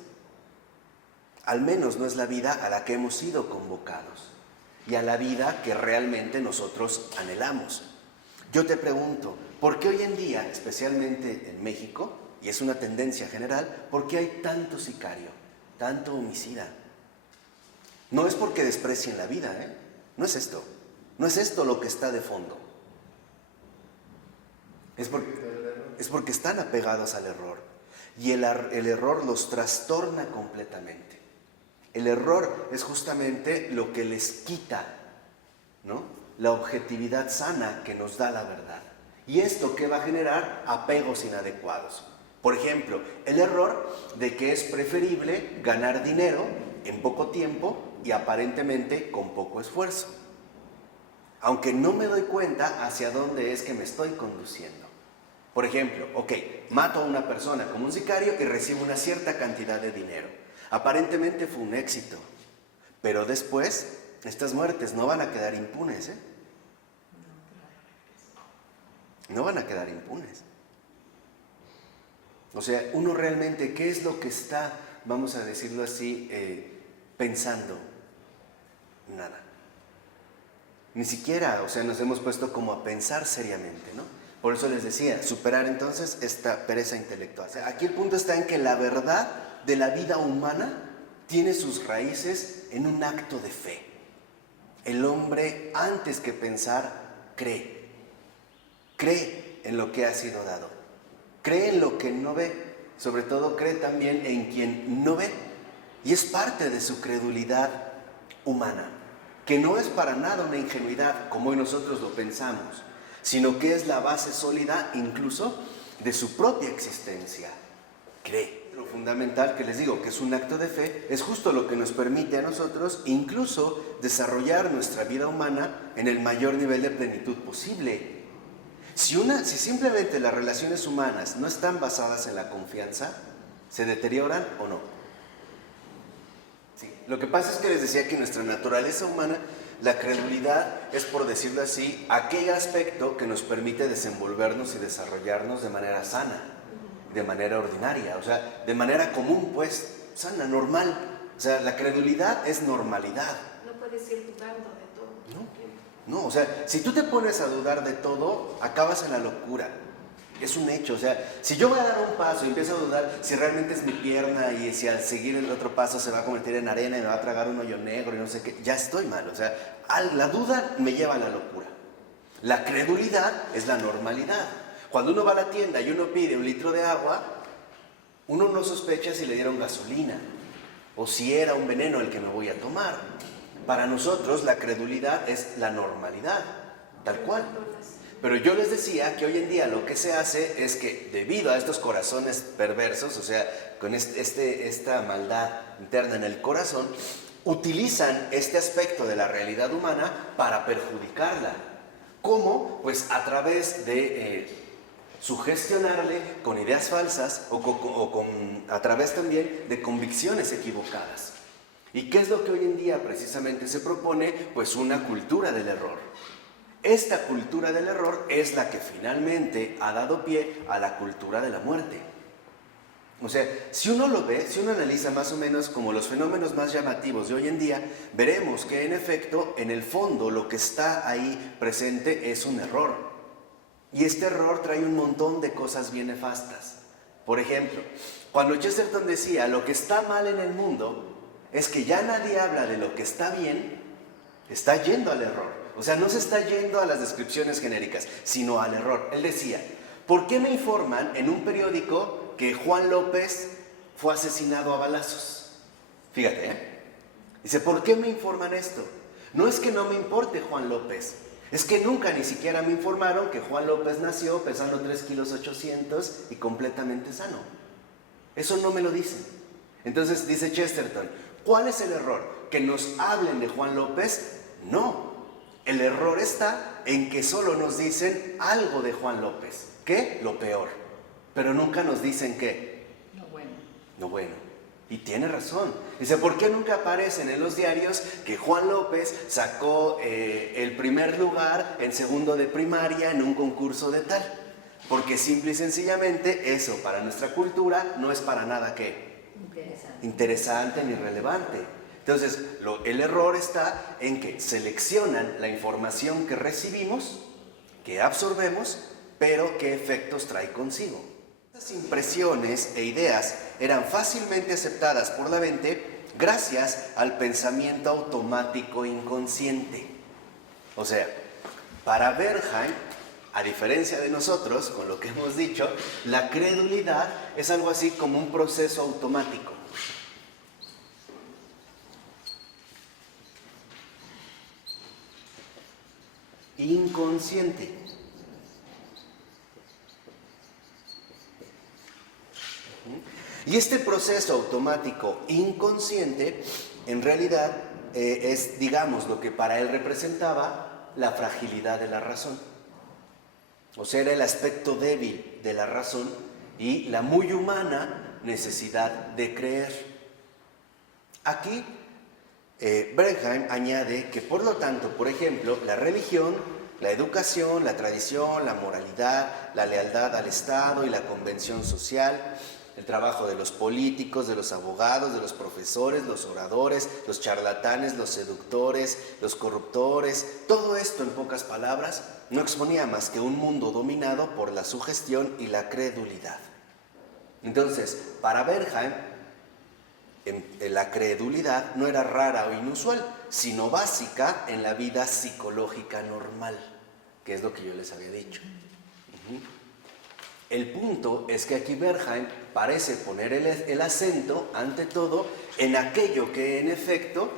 Al menos no es la vida a la que hemos sido convocados y a la vida que realmente nosotros anhelamos. Yo te pregunto, ¿por qué hoy en día, especialmente en México, y es una tendencia general, por qué hay tanto sicario, tanto homicida? No es porque desprecien la vida, ¿eh? No es esto. No es esto lo que está de fondo. Es porque están apegados al error. Y el error los trastorna completamente. El error es justamente lo que les quita, ¿no?, la objetividad sana que nos da la verdad. ¿Y esto qué va a generar? Apegos inadecuados. Por ejemplo, el error de que es preferible ganar dinero en poco tiempo y aparentemente con poco esfuerzo. Aunque no me doy cuenta hacia dónde es que me estoy conduciendo. Por ejemplo, mato a una persona como un sicario y recibo una cierta cantidad de dinero. Aparentemente fue un éxito, pero después estas muertes no van a quedar impunes, ¿eh? No van a quedar impunes. O sea, uno realmente, ¿qué es lo que está, vamos a decirlo así, pensando? Nada. Ni siquiera, o sea, nos hemos puesto como a pensar seriamente, ¿no? Por eso les decía, superar entonces esta pereza intelectual. O sea, aquí el punto está en que la verdad de la vida humana tiene sus raíces en un acto de fe. El hombre, antes que pensar, cree. Cree en lo que ha sido dado. Cree en lo que no ve. Sobre todo cree también en quien no ve. Y es parte de su credulidad humana, que no es para nada una ingenuidad como hoy nosotros lo pensamos, sino que es la base sólida incluso de su propia existencia. Cree. Lo fundamental que les digo, que es un acto de fe, es justo lo que nos permite a nosotros incluso desarrollar nuestra vida humana en el mayor nivel de plenitud posible. Si simplemente las relaciones humanas no están basadas en la confianza, ¿se deterioran o no? Sí. Lo que pasa es que les decía que nuestra naturaleza humana, la credulidad es, por decirlo así, aquel aspecto que nos permite desenvolvernos y desarrollarnos de manera sana, de manera ordinaria, o sea, de manera común, pues, sana, normal. O sea, la credulidad es normalidad. No puedes ir dudando de todo. No, o sea, si tú te pones a dudar de todo, acabas en la locura. Es un hecho, o sea, si yo voy a dar un paso y empiezo a dudar si realmente es mi pierna y si al seguir el otro paso se va a convertir en arena y me va a tragar un hoyo negro y no sé qué, ya estoy mal, o sea, la duda me lleva a la locura. La credulidad es la normalidad. Cuando uno va a la tienda y uno pide 1 litro de agua, uno no sospecha si le dieron gasolina o si era un veneno el que me voy a tomar. Para nosotros la credulidad es la normalidad, tal cual. Pero yo les decía que hoy en día lo que se hace es que debido a estos corazones perversos, o sea, con esta maldad interna en el corazón, utilizan este aspecto de la realidad humana para perjudicarla. ¿Cómo? Pues a través de sugestionarle con ideas falsas a través también de convicciones equivocadas. ¿Y qué es lo que hoy en día precisamente se propone? Pues una cultura del error. Esta cultura del error es la que finalmente ha dado pie a la cultura de la muerte. O sea, si uno lo ve, si uno analiza más o menos como los fenómenos más llamativos de hoy en día, veremos que en efecto, en el fondo, lo que está ahí presente es un error. Y este error trae un montón de cosas bien nefastas. Por ejemplo, cuando Chesterton decía, lo que está mal en el mundo es que ya nadie habla de lo que está bien, está yendo al error. O sea, no se está yendo a las descripciones genéricas, sino al error. Él decía, ¿por qué me informan en un periódico que Juan López fue asesinado a balazos? Fíjate, Dice, ¿por qué me informan esto? No es que no me importe Juan López, es que nunca ni siquiera me informaron que Juan López nació pesando 3,8 kilos y completamente sano. Eso no me lo dicen. Entonces dice Chesterton, ¿cuál es el error? ¿Que nos hablen de Juan López? No. El error está en que solo nos dicen algo de Juan López. ¿Qué? Lo peor. Pero nunca nos dicen qué. Lo bueno. Y tiene razón. Dice, ¿por qué nunca aparecen en los diarios que Juan López sacó el primer lugar en segundo de primaria en un concurso de tal? Porque simple y sencillamente eso para nuestra cultura no es para nada ¿qué? Interesante ni relevante. Entonces, el error está en que seleccionan la información que recibimos, que absorbemos, pero qué efectos trae consigo. Estas impresiones e ideas eran fácilmente aceptadas por la mente gracias al pensamiento automático inconsciente. O sea, para Bernheim, a diferencia de nosotros, con lo que hemos dicho, la credulidad es algo así como un proceso automático. Inconsciente. Y este proceso automático inconsciente, en realidad, es, digamos, lo que para él representaba la fragilidad de la razón. O sea, era el aspecto débil de la razón y la muy humana necesidad de creer. Aquí, Bernheim añade que, por lo tanto, por ejemplo, la religión, la educación, la tradición, la moralidad, la lealtad al Estado y la convención social, el trabajo de los políticos, de los abogados, de los profesores, los oradores, los charlatanes, los seductores, los corruptores, todo esto, en pocas palabras, no exponía más que un mundo dominado por la sugestión y la credulidad. Entonces, para Bernheim, la credulidad no era rara o inusual, sino básica en la vida psicológica normal, que es lo que yo les había dicho. El punto es que aquí Bernheim parece poner el acento, ante todo, en aquello que en efecto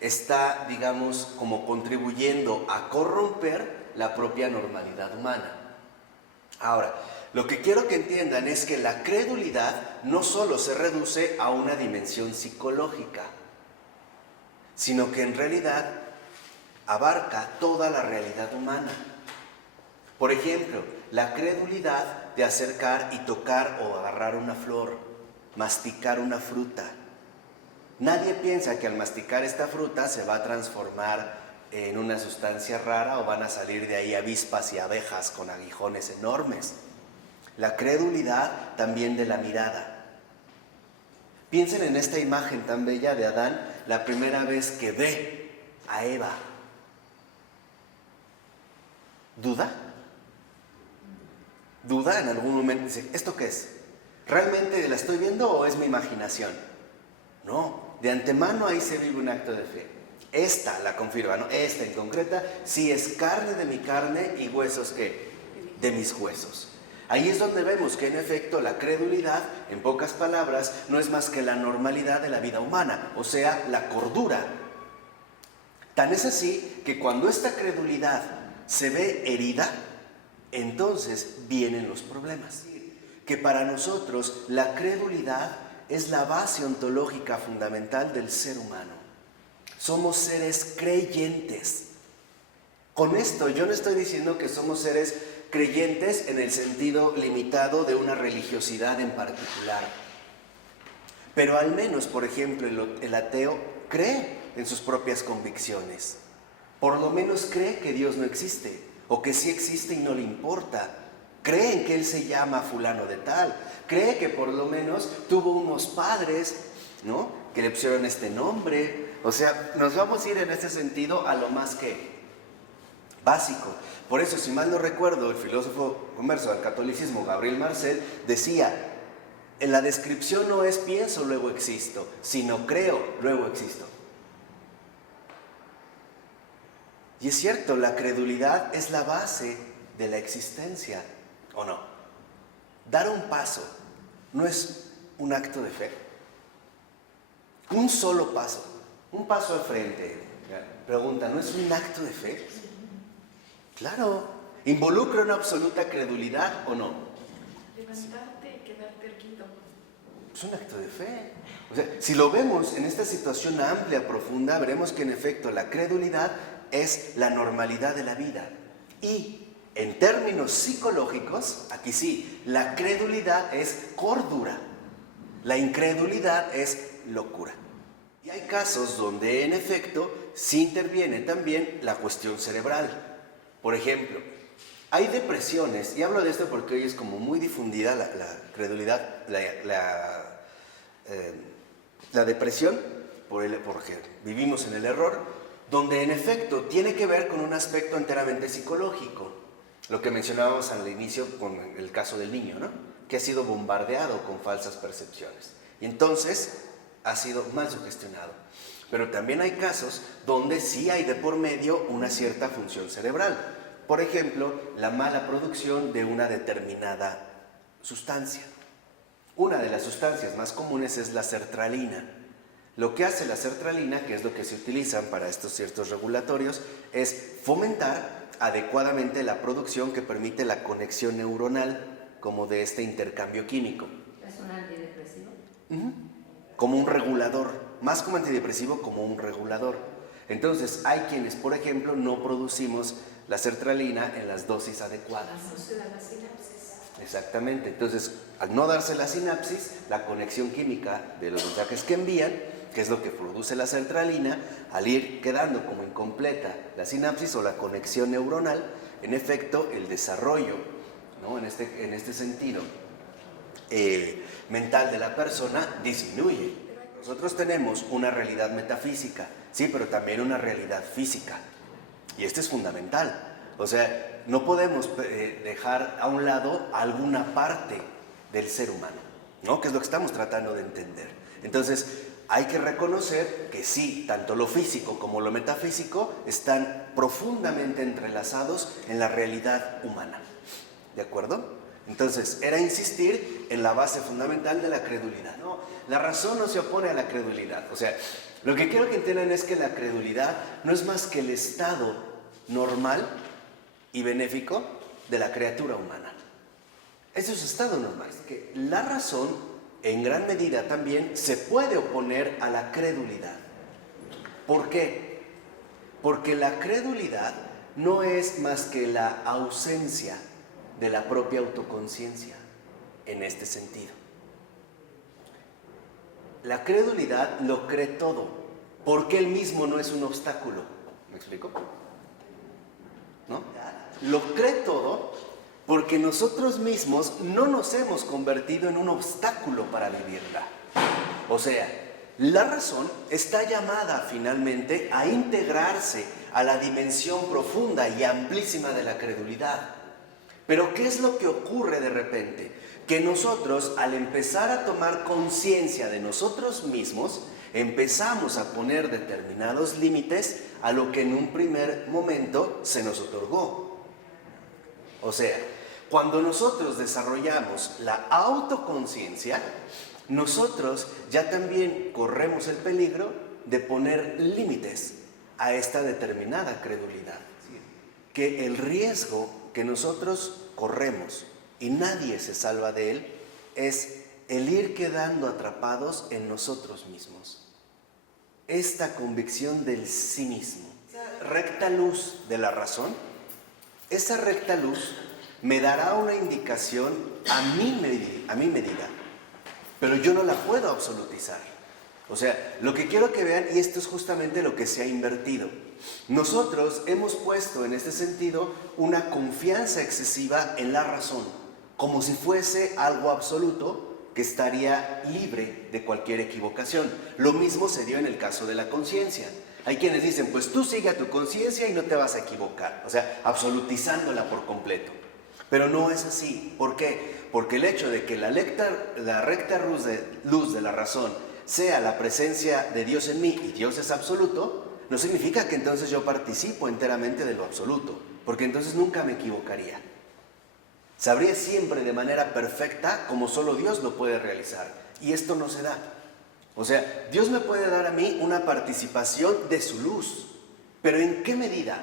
está, digamos, como contribuyendo a corromper la propia normalidad humana. Ahora, lo que quiero que entiendan es que la credulidad no solo se reduce a una dimensión psicológica, sino que en realidad abarca toda la realidad humana. Por ejemplo, la credulidad de acercar y tocar o agarrar una flor, masticar una fruta. Nadie piensa que al masticar esta fruta se va a transformar en una sustancia rara o van a salir de ahí avispas y abejas con aguijones enormes. La credulidad también de la mirada. Piensen en esta imagen tan bella de Adán la primera vez que ve a Eva. ¿Duda? ¿Duda en algún momento? Dice, ¿esto qué es? ¿Realmente la estoy viendo o es mi imaginación? No, de antemano ahí se vive un acto de fe. Esta la confirma, ¿no? Esta en concreta, sí es carne de mi carne y huesos, ¿qué? De mis huesos. Ahí es donde vemos que en efecto la credulidad, en pocas palabras, no es más que la normalidad de la vida humana, o sea, la cordura. Tan es así que cuando esta credulidad se ve herida, entonces vienen los problemas. Que para nosotros la credulidad es la base ontológica fundamental del ser humano. Somos seres creyentes. Con esto yo no estoy diciendo que somos seres creyentes en el sentido limitado de una religiosidad en particular. Pero al menos, por ejemplo, el ateo cree en sus propias convicciones. Por lo menos cree que Dios no existe, o que sí existe y no le importa. Cree en que Él se llama fulano de tal. Cree que por lo menos tuvo unos padres, ¿no?, que le pusieron este nombre. O sea, nos vamos a ir en ese sentido a lo más que básico. Por eso, si mal no recuerdo, el filósofo converso del catolicismo, Gabriel Marcel, decía, en la descripción no es pienso, luego existo, sino creo, luego existo. Y es cierto, la credulidad es la base de la existencia, ¿o no? Dar un paso no es un acto de fe. Un solo paso, un paso al frente. Pregunta, ¿no es un acto de fe? Claro. ¿Involucra una absoluta credulidad o no? Levantarte y quedarte erguido. Es un acto de fe. O sea, si lo vemos en esta situación amplia, profunda, veremos que en efecto la credulidad es la normalidad de la vida. Y en términos psicológicos, aquí sí, la credulidad es cordura. La incredulidad es locura. Y hay casos donde en efecto sí interviene también la cuestión cerebral. Por ejemplo, hay depresiones, y hablo de esto porque hoy es como muy difundida la credulidad, la depresión, porque vivimos en el error, donde en efecto tiene que ver con un aspecto enteramente psicológico. Lo que mencionábamos al inicio con el caso del niño, ¿no?, que ha sido bombardeado con falsas percepciones. Y entonces ha sido mal sugestionado. Pero también hay casos donde sí hay de por medio una cierta función cerebral. Por ejemplo, la mala producción de una determinada sustancia. Una de las sustancias más comunes es la sertralina. Lo que hace la sertralina, que es lo que se utilizan para estos ciertos regulatorios, es fomentar adecuadamente la producción que permite la conexión neuronal como de este intercambio químico. ¿Es un antidepresivo? Como un regulador, más como antidepresivo, como un regulador. Entonces, hay quienes, por ejemplo, no producimos la sertralina en las dosis adecuadas. No se da la sinapsis. Exactamente. Entonces, al no darse la sinapsis, la conexión química de los mensajes que envían, que es lo que produce la sertralina, al ir quedando como incompleta la sinapsis o la conexión neuronal, en efecto, el desarrollo, ¿no?, en este sentido mental de la persona disminuye. Nosotros tenemos una realidad metafísica, sí, pero también una realidad física. Y esto es fundamental. O sea, no podemos dejar a un lado alguna parte del ser humano, ¿no?, que es lo que estamos tratando de entender. Entonces, hay que reconocer que sí, tanto lo físico como lo metafísico están profundamente entrelazados en la realidad humana. ¿De acuerdo? Entonces, era insistir en la base fundamental de la credulidad. No, la razón no se opone a la credulidad. O sea, lo que quiero que entiendan es que la credulidad no es más que el estado normal y benéfico de la criatura humana. Eso es estado normal. Que la razón, en gran medida también, se puede oponer a la credulidad. ¿Por qué? Porque la credulidad no es más que la ausencia de la propia autoconciencia en este sentido. La credulidad lo cree todo, porque él mismo no es un obstáculo. ¿Me explico? ¿No? Lo cree todo porque nosotros mismos no nos hemos convertido en un obstáculo para vivirla. O sea, la razón está llamada finalmente a integrarse a la dimensión profunda y amplísima de la credulidad. Pero ¿qué es lo que ocurre de repente? Que nosotros, al empezar a tomar conciencia de nosotros mismos, empezamos a poner determinados límites a lo que en un primer momento se nos otorgó. O sea, cuando nosotros desarrollamos la autoconciencia, nosotros ya también corremos el peligro de poner límites a esta determinada credulidad. Que el riesgo que nosotros corremos, y nadie se salva de él, es el ir quedando atrapados en nosotros mismos. Esta convicción del sí mismo, esa recta luz de la razón, esa recta luz me dará una indicación a mi medida, pero yo no la puedo absolutizar. O sea, lo que quiero que vean, y esto es justamente lo que se ha invertido, nosotros hemos puesto en este sentido una confianza excesiva en la razón, como si fuese algo absoluto que estaría libre de cualquier equivocación. Lo mismo se dio en el caso de la conciencia. Hay quienes dicen, pues tú sigue a tu conciencia y no te vas a equivocar, o sea, absolutizándola por completo. Pero no es así. ¿Por qué? Porque el hecho de que la recta luz de la razón sea la presencia de Dios en mí y Dios es absoluto, no significa que entonces yo participo enteramente de lo absoluto, porque entonces nunca me equivocaría. Sabría siempre de manera perfecta como solo Dios lo puede realizar, y esto no se da. O sea, Dios me puede dar a mí una participación de su luz, pero ¿en qué medida?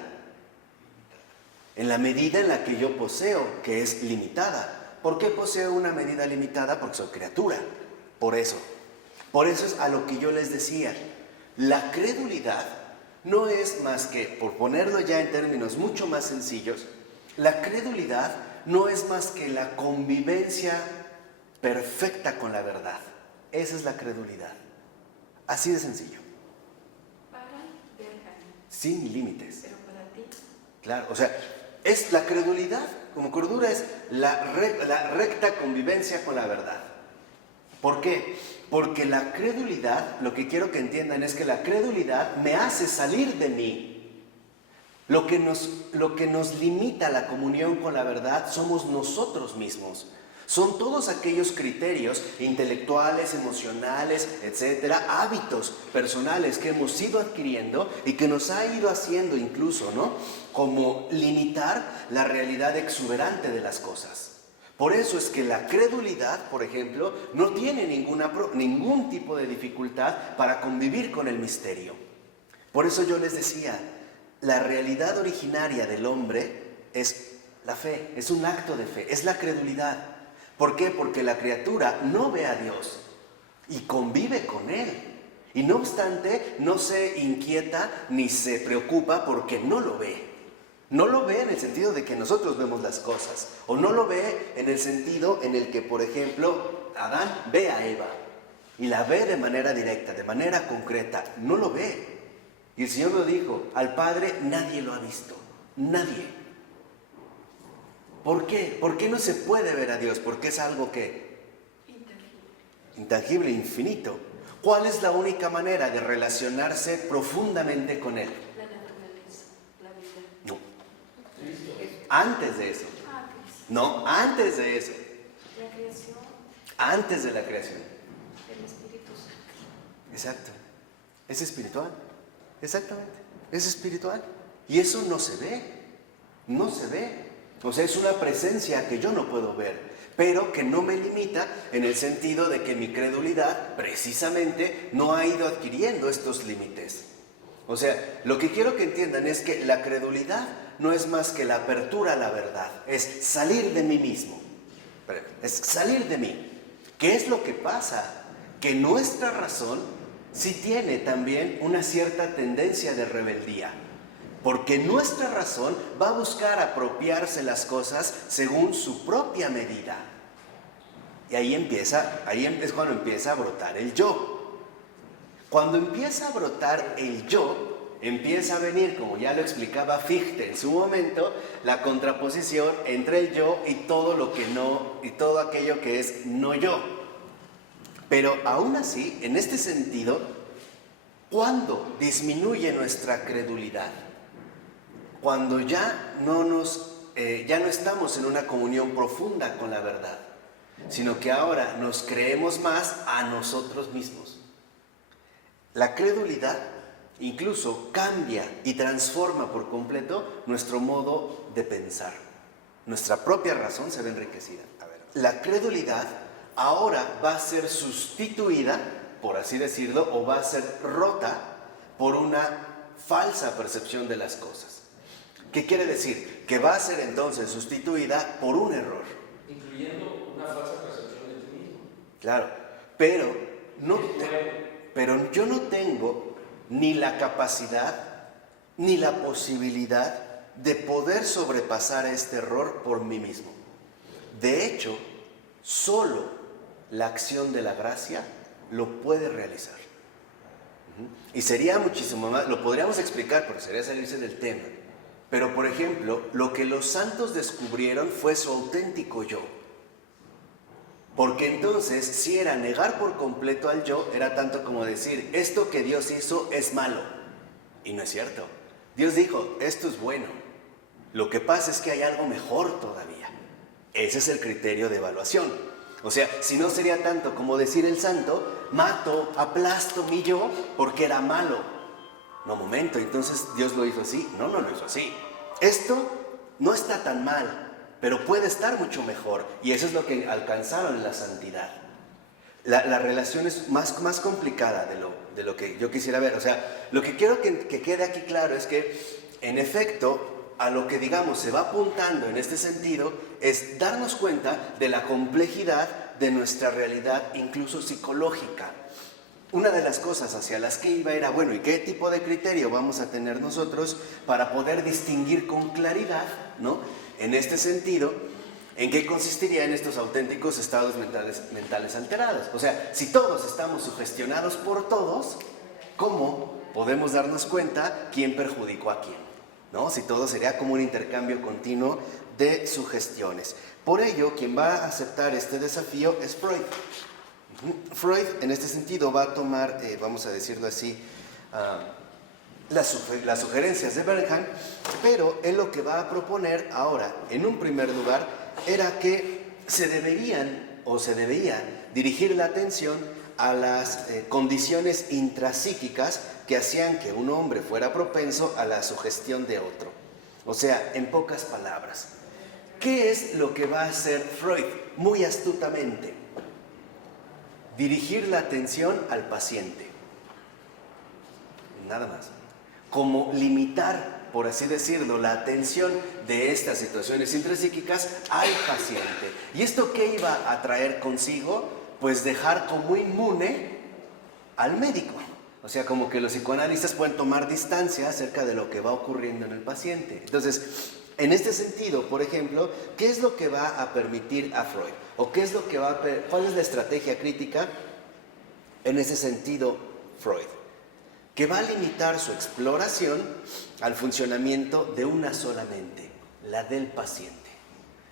En la medida en la que yo poseo, que es limitada. ¿Por qué poseo una medida limitada? Porque soy criatura. Por eso es a lo que yo les decía. La credulidad no es más que, por ponerlo ya en términos mucho más sencillos, la credulidad no es más que la convivencia perfecta con la verdad. Esa es la credulidad. Así de sencillo. Para Berhan, Sin límites. pero para ti, Claro, o sea, es la credulidad, como cordura, es la recta convivencia con la verdad. ¿Por qué? Porque la credulidad, lo que quiero que entiendan es que la credulidad me hace salir de mí. Lo que nos limita la comunión con la verdad somos nosotros mismos. Son todos aquellos criterios intelectuales, emocionales, etcétera, hábitos personales que hemos ido adquiriendo y que nos ha ido haciendo incluso, ¿no?, como limitar la realidad exuberante de las cosas. Por eso es que la credulidad, por ejemplo, no tiene ningún tipo de dificultad para convivir con el misterio. Por eso yo les decía, la realidad originaria del hombre es la fe, es un acto de fe, es la credulidad. ¿Por qué? Porque la criatura no ve a Dios y convive con Él. Y no obstante, no se inquieta ni se preocupa porque no lo ve. No lo ve en el sentido de que nosotros vemos las cosas. O no lo ve en el sentido en el que, por ejemplo, Adán ve a Eva. Y la ve de manera directa, de manera concreta. No lo ve. Y el Señor lo dijo, al Padre nadie lo ha visto. Nadie. ¿Por qué? ¿Por qué no se puede ver a Dios? Porque es algo que intangible, infinito. ¿Cuál es la única manera de relacionarse profundamente con Él? la naturaleza, la vida. No. Antes de eso. No, antes de eso. La creación, Antes de la creación. el Espíritu Santo. Exacto. Es espiritual. Exactamente. Es espiritual. Y eso no se ve. No se ve. O sea, es una presencia que yo no puedo ver, pero que no me limita en el sentido de que mi credulidad precisamente no ha ido adquiriendo estos límites. O sea, lo que quiero que entiendan es que la credulidad no es más que la apertura a la verdad, es salir de mí mismo, es salir de mí. ¿Qué es lo que pasa? Que nuestra razón sí tiene también una cierta tendencia de rebeldía, porque nuestra razón va a buscar apropiarse las cosas según su propia medida. Y ahí es cuando empieza a brotar el yo. Cuando empieza a brotar el yo, empieza a venir, como ya lo explicaba Fichte en su momento, la contraposición entre el yo y todo lo que no, y todo aquello que es no yo. Pero aún así, en este sentido, ¿cuándo disminuye nuestra credulidad? Cuando ya no estamos en una comunión profunda con la verdad, sino que ahora nos creemos más a nosotros mismos. La credulidad incluso cambia y transforma por completo nuestro modo de pensar. Nuestra propia razón se ve enriquecida. La credulidad ahora va a ser sustituida, por así decirlo, o va a ser rota por una falsa percepción de las cosas. ¿Qué quiere decir? Que va a ser entonces sustituida por un error. Incluyendo una falsa percepción de ti mismo. Claro, pero yo no tengo ni la capacidad ni la posibilidad de poder sobrepasar este error por mí mismo. De hecho, solo la acción de la gracia lo puede realizar. Y sería muchísimo más, lo podríamos explicar, pero sería salirse del tema. Pero, por ejemplo, lo que los santos descubrieron fue su auténtico yo. Porque entonces, si era negar por completo al yo, era tanto como decir, esto que Dios hizo es malo. Y no es cierto. Dios dijo, esto es bueno. Lo que pasa es que hay algo mejor todavía. Ese es el criterio de evaluación. O sea, si no sería tanto como decir el santo, mato, aplasto mi yo porque era malo. No, momento, entonces Dios lo hizo así. No lo hizo así. Esto no está tan mal, pero puede estar mucho mejor. Y eso es lo que alcanzaron en la santidad. La relación es más complicada de lo que yo quisiera ver. O sea, lo que quiero que quede aquí claro es que, en efecto, a lo que digamos se va apuntando en este sentido es darnos cuenta de la complejidad de nuestra realidad, incluso psicológica. Una de las cosas hacia las que iba era, bueno, ¿y qué tipo de criterio vamos a tener nosotros para poder distinguir con claridad, ¿no? En este sentido, ¿en qué consistirían estos auténticos estados mentales alterados? O sea, si todos estamos sugestionados por todos, ¿cómo podemos darnos cuenta quién perjudicó a quién? ¿No? Si todo sería como un intercambio continuo de sugestiones. Por ello, quien va a aceptar este desafío es Freud. Freud, en este sentido, va a tomar, vamos a decirlo así, las sugerencias de Bernheim, pero él lo que va a proponer ahora, en un primer lugar, era que se debía dirigir la atención a las condiciones intrapsíquicas que hacían que un hombre fuera propenso a la sugestión de otro. O sea, en pocas palabras, ¿qué es lo que va a hacer Freud? Muy astutamente, dirigir la atención al paciente. Nada más. Como limitar, por así decirlo, la atención de estas situaciones intrapsíquicas al paciente. ¿Y esto qué iba a traer consigo? Pues dejar como inmune al médico. O sea, como que los psicoanalistas pueden tomar distancia acerca de lo que va ocurriendo en el paciente. Entonces, en este sentido, por ejemplo, ¿qué es lo que va a permitir a Freud? ¿O qué es lo que cuál es la estrategia crítica en ese sentido Freud? Que va a limitar su exploración al funcionamiento de una sola mente, la del paciente.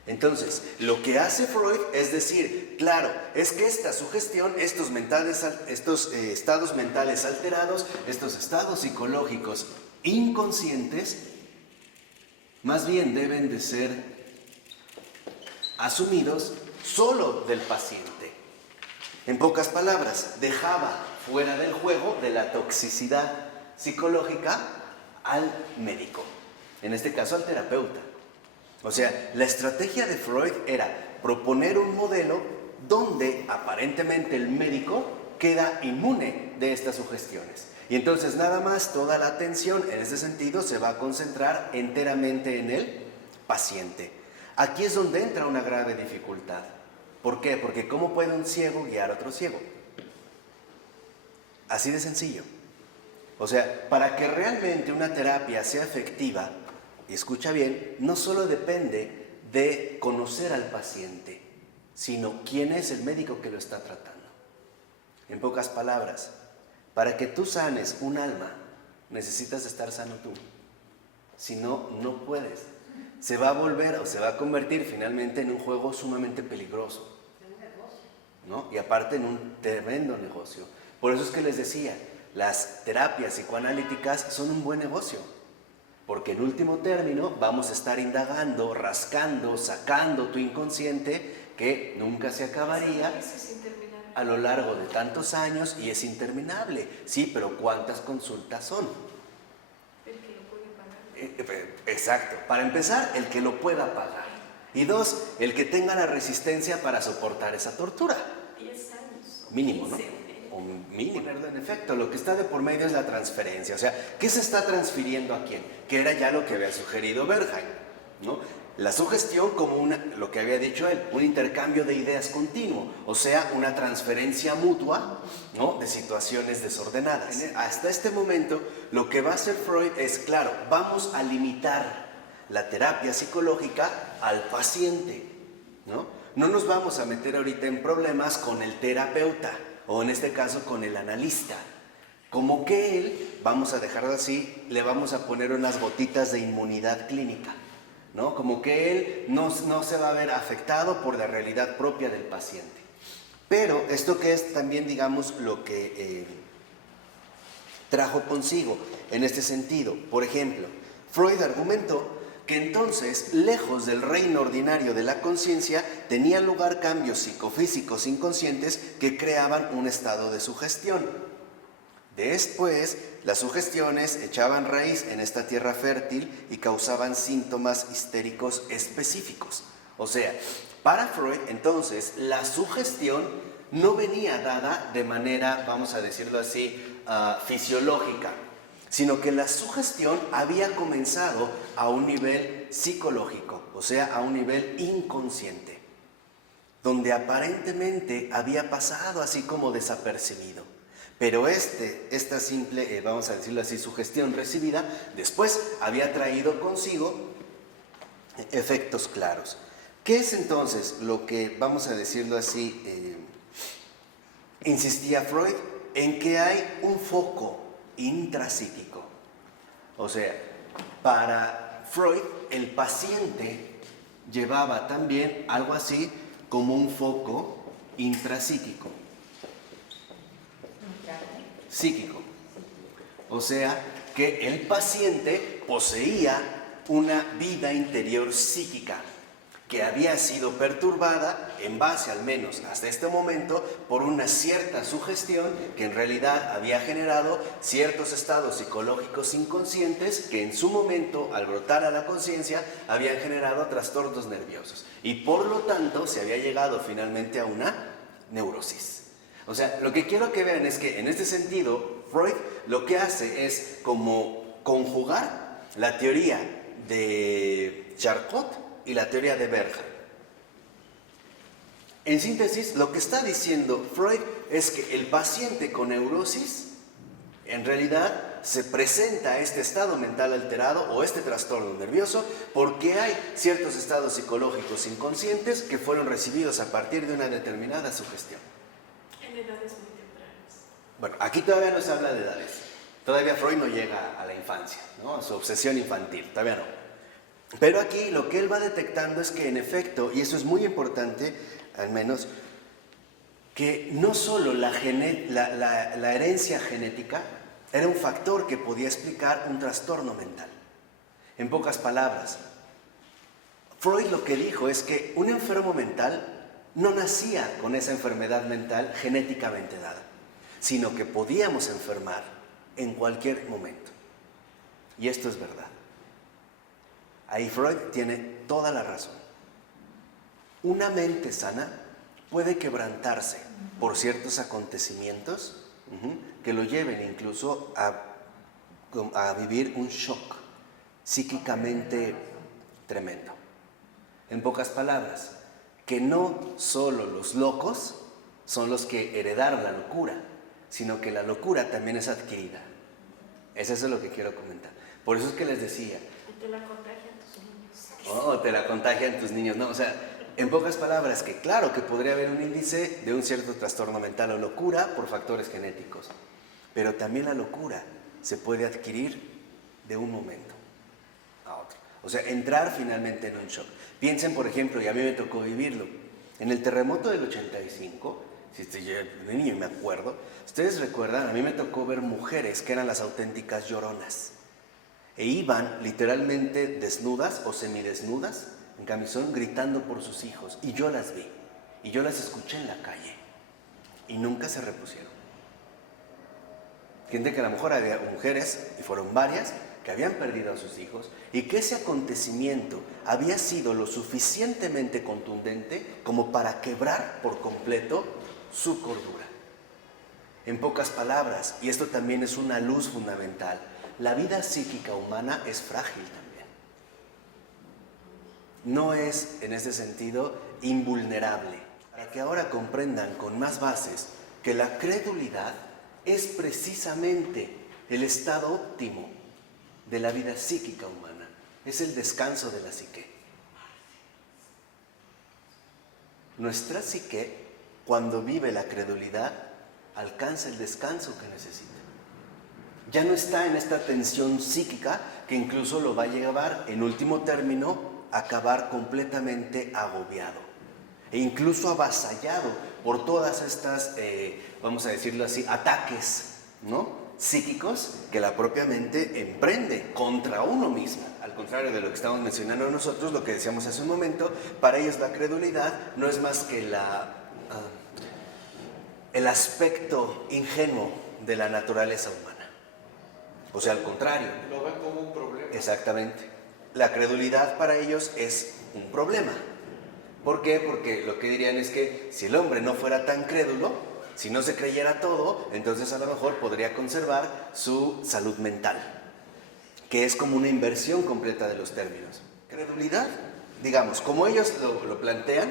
Entonces, lo que hace Freud es decir, claro, es que esta sugestión, estos estados mentales alterados, estos estados psicológicos inconscientes, más bien deben de ser asumidos solo del paciente. En pocas palabras, dejaba fuera del juego de la toxicidad psicológica al médico, en este caso al terapeuta. O sea, la estrategia de Freud era proponer un modelo donde aparentemente el médico queda inmune de estas sugestiones. Y entonces nada más toda la atención en ese sentido se va a concentrar enteramente en el paciente. Aquí es donde entra una grave dificultad. ¿Por qué? Porque ¿cómo puede un ciego guiar a otro ciego? Así de sencillo. O sea, para que realmente una terapia sea efectiva, y escucha bien, no solo depende de conocer al paciente, sino quién es el médico que lo está tratando. En pocas palabras, para que tú sanes un alma, necesitas estar sano tú. Si no, no puedes. Se va a volver o se va a convertir finalmente en un juego sumamente peligroso, ¿no? Y aparte en un tremendo negocio. Por eso es que les decía, las terapias psicoanalíticas son un buen negocio, porque en último término vamos a estar indagando, rascando, sacando tu inconsciente que nunca se acabaría Eso es interminable. a lo largo de tantos años y es interminable. Sí, pero ¿cuántas consultas son? El que lo puede pagar. Exacto. Para empezar, el que lo pueda pagar. Y dos, el que tenga la resistencia para soportar esa tortura. 10 años. Mínimo, ¿no? 15. O mínimo. En efecto, lo que está de por medio es la transferencia. O sea, ¿qué se está transfiriendo a quién? Que era ya lo que había sugerido Bergheim, ¿no? La sugestión como lo que había dicho él, un intercambio de ideas continuo, o sea, una transferencia mutua, ¿no?, de situaciones desordenadas. Hasta este momento, lo que va a hacer Freud es, claro, vamos a limitar la terapia psicológica al paciente, ¿no? No nos vamos a meter ahorita en problemas con el terapeuta, o en este caso con el analista. Como que él, vamos a dejarlo así, le vamos a poner unas gotitas de inmunidad clínica, ¿no? Como que él no se va a ver afectado por la realidad propia del paciente. Pero esto que es también, digamos, lo que trajo consigo en este sentido. Por ejemplo, Freud argumentó que entonces, lejos del reino ordinario de la conciencia, tenían lugar cambios psicofísicos inconscientes que creaban un estado de sugestión. Después, las sugestiones echaban raíz en esta tierra fértil y causaban síntomas histéricos específicos. O sea, para Freud, entonces, la sugestión no venía dada de manera, vamos a decirlo así, fisiológica, sino que la sugestión había comenzado a un nivel psicológico, o sea, a un nivel inconsciente, donde aparentemente había pasado así como desapercibido. Pero esta simple, vamos a decirlo así, sugestión recibida, después había traído consigo efectos claros. ¿Qué es entonces lo que, vamos a decirlo así, insistía Freud? En que hay un foco intrapsíquico. O sea, para Freud, el paciente llevaba también algo así como un foco intrapsíquico. Psíquico. O sea, que el paciente poseía una vida interior psíquica que había sido perturbada en base, al menos hasta este momento, por una cierta sugestión que en realidad había generado ciertos estados psicológicos inconscientes que en su momento, al brotar a la conciencia, habían generado trastornos nerviosos. Y por lo tanto, se había llegado finalmente a una neurosis. O sea, lo que quiero que vean es que en este sentido, Freud lo que hace es como conjugar la teoría de Charcot y la teoría de Bergheim. En síntesis, lo que está diciendo Freud es que el paciente con neurosis en realidad se presenta este estado mental alterado o este trastorno nervioso porque hay ciertos estados psicológicos inconscientes que fueron recibidos a partir de una determinada sugestión. En edades muy tempranas. Bueno, aquí todavía no se habla de edades. Todavía Freud no llega a la infancia, ¿no?, a su obsesión infantil, todavía no. Pero aquí lo que él va detectando es que en efecto, y eso es muy importante, al menos, que no solo la herencia genética era un factor que podía explicar un trastorno mental. En pocas palabras, Freud lo que dijo es que un enfermo mental no nacía con esa enfermedad mental genéticamente dada, sino que podíamos enfermar en cualquier momento. Y esto es verdad. Ahí Freud tiene toda la razón. Una mente sana puede quebrantarse por ciertos acontecimientos que lo lleven incluso a vivir un shock psíquicamente tremendo. En pocas palabras, que no solo los locos son los que heredaron la locura, sino que la locura también es adquirida. Eso es lo que quiero comentar. Por eso es que les decía, Y te la contagian tus niños. oh, te la contagian tus niños. No, o sea, en pocas palabras, que claro que podría haber un índice de un cierto trastorno mental o locura por factores genéticos, pero también la locura se puede adquirir de un momento a otro. O sea, entrar finalmente en un shock. Piensen, por ejemplo, y a mí me tocó vivirlo, en el terremoto del 85, yo de niño me acuerdo, ustedes recuerdan, a mí me tocó ver mujeres que eran las auténticas lloronas, e iban literalmente desnudas o semidesnudas, en camisón, gritando por sus hijos, y yo las vi, y yo las escuché en la calle, y nunca se repusieron. Gente que a lo mejor había mujeres, y fueron varias, que habían perdido a sus hijos, y que ese acontecimiento había sido lo suficientemente contundente como para quebrar por completo su cordura. En pocas palabras, y esto también es una luz fundamental, la vida psíquica humana es frágil también. No es, en ese sentido, invulnerable. Para que ahora comprendan con más bases que la credulidad es precisamente el estado óptimo de la vida psíquica humana. Es el descanso de la psique. Nuestra psique, cuando vive la credulidad, alcanza el descanso que necesita. Ya no está en esta tensión psíquica que incluso lo va a llevar, en último término, a acabar completamente agobiado e incluso avasallado por todas estas, vamos a decirlo así, ataques, ¿no?, psíquicos que la propia mente emprende contra uno mismo. Al contrario de lo que estamos mencionando nosotros, lo que decíamos hace un momento, para ellos la credulidad no es más que el aspecto ingenuo de la naturaleza humana. O sea, al contrario. Lo ven como un problema. Exactamente. La credulidad para ellos es un problema. ¿Por qué? Porque lo que dirían es que si el hombre no fuera tan crédulo, si no se creyera todo, entonces a lo mejor podría conservar su salud mental, que es como una inversión completa de los términos. Credulidad, digamos, como ellos lo plantean,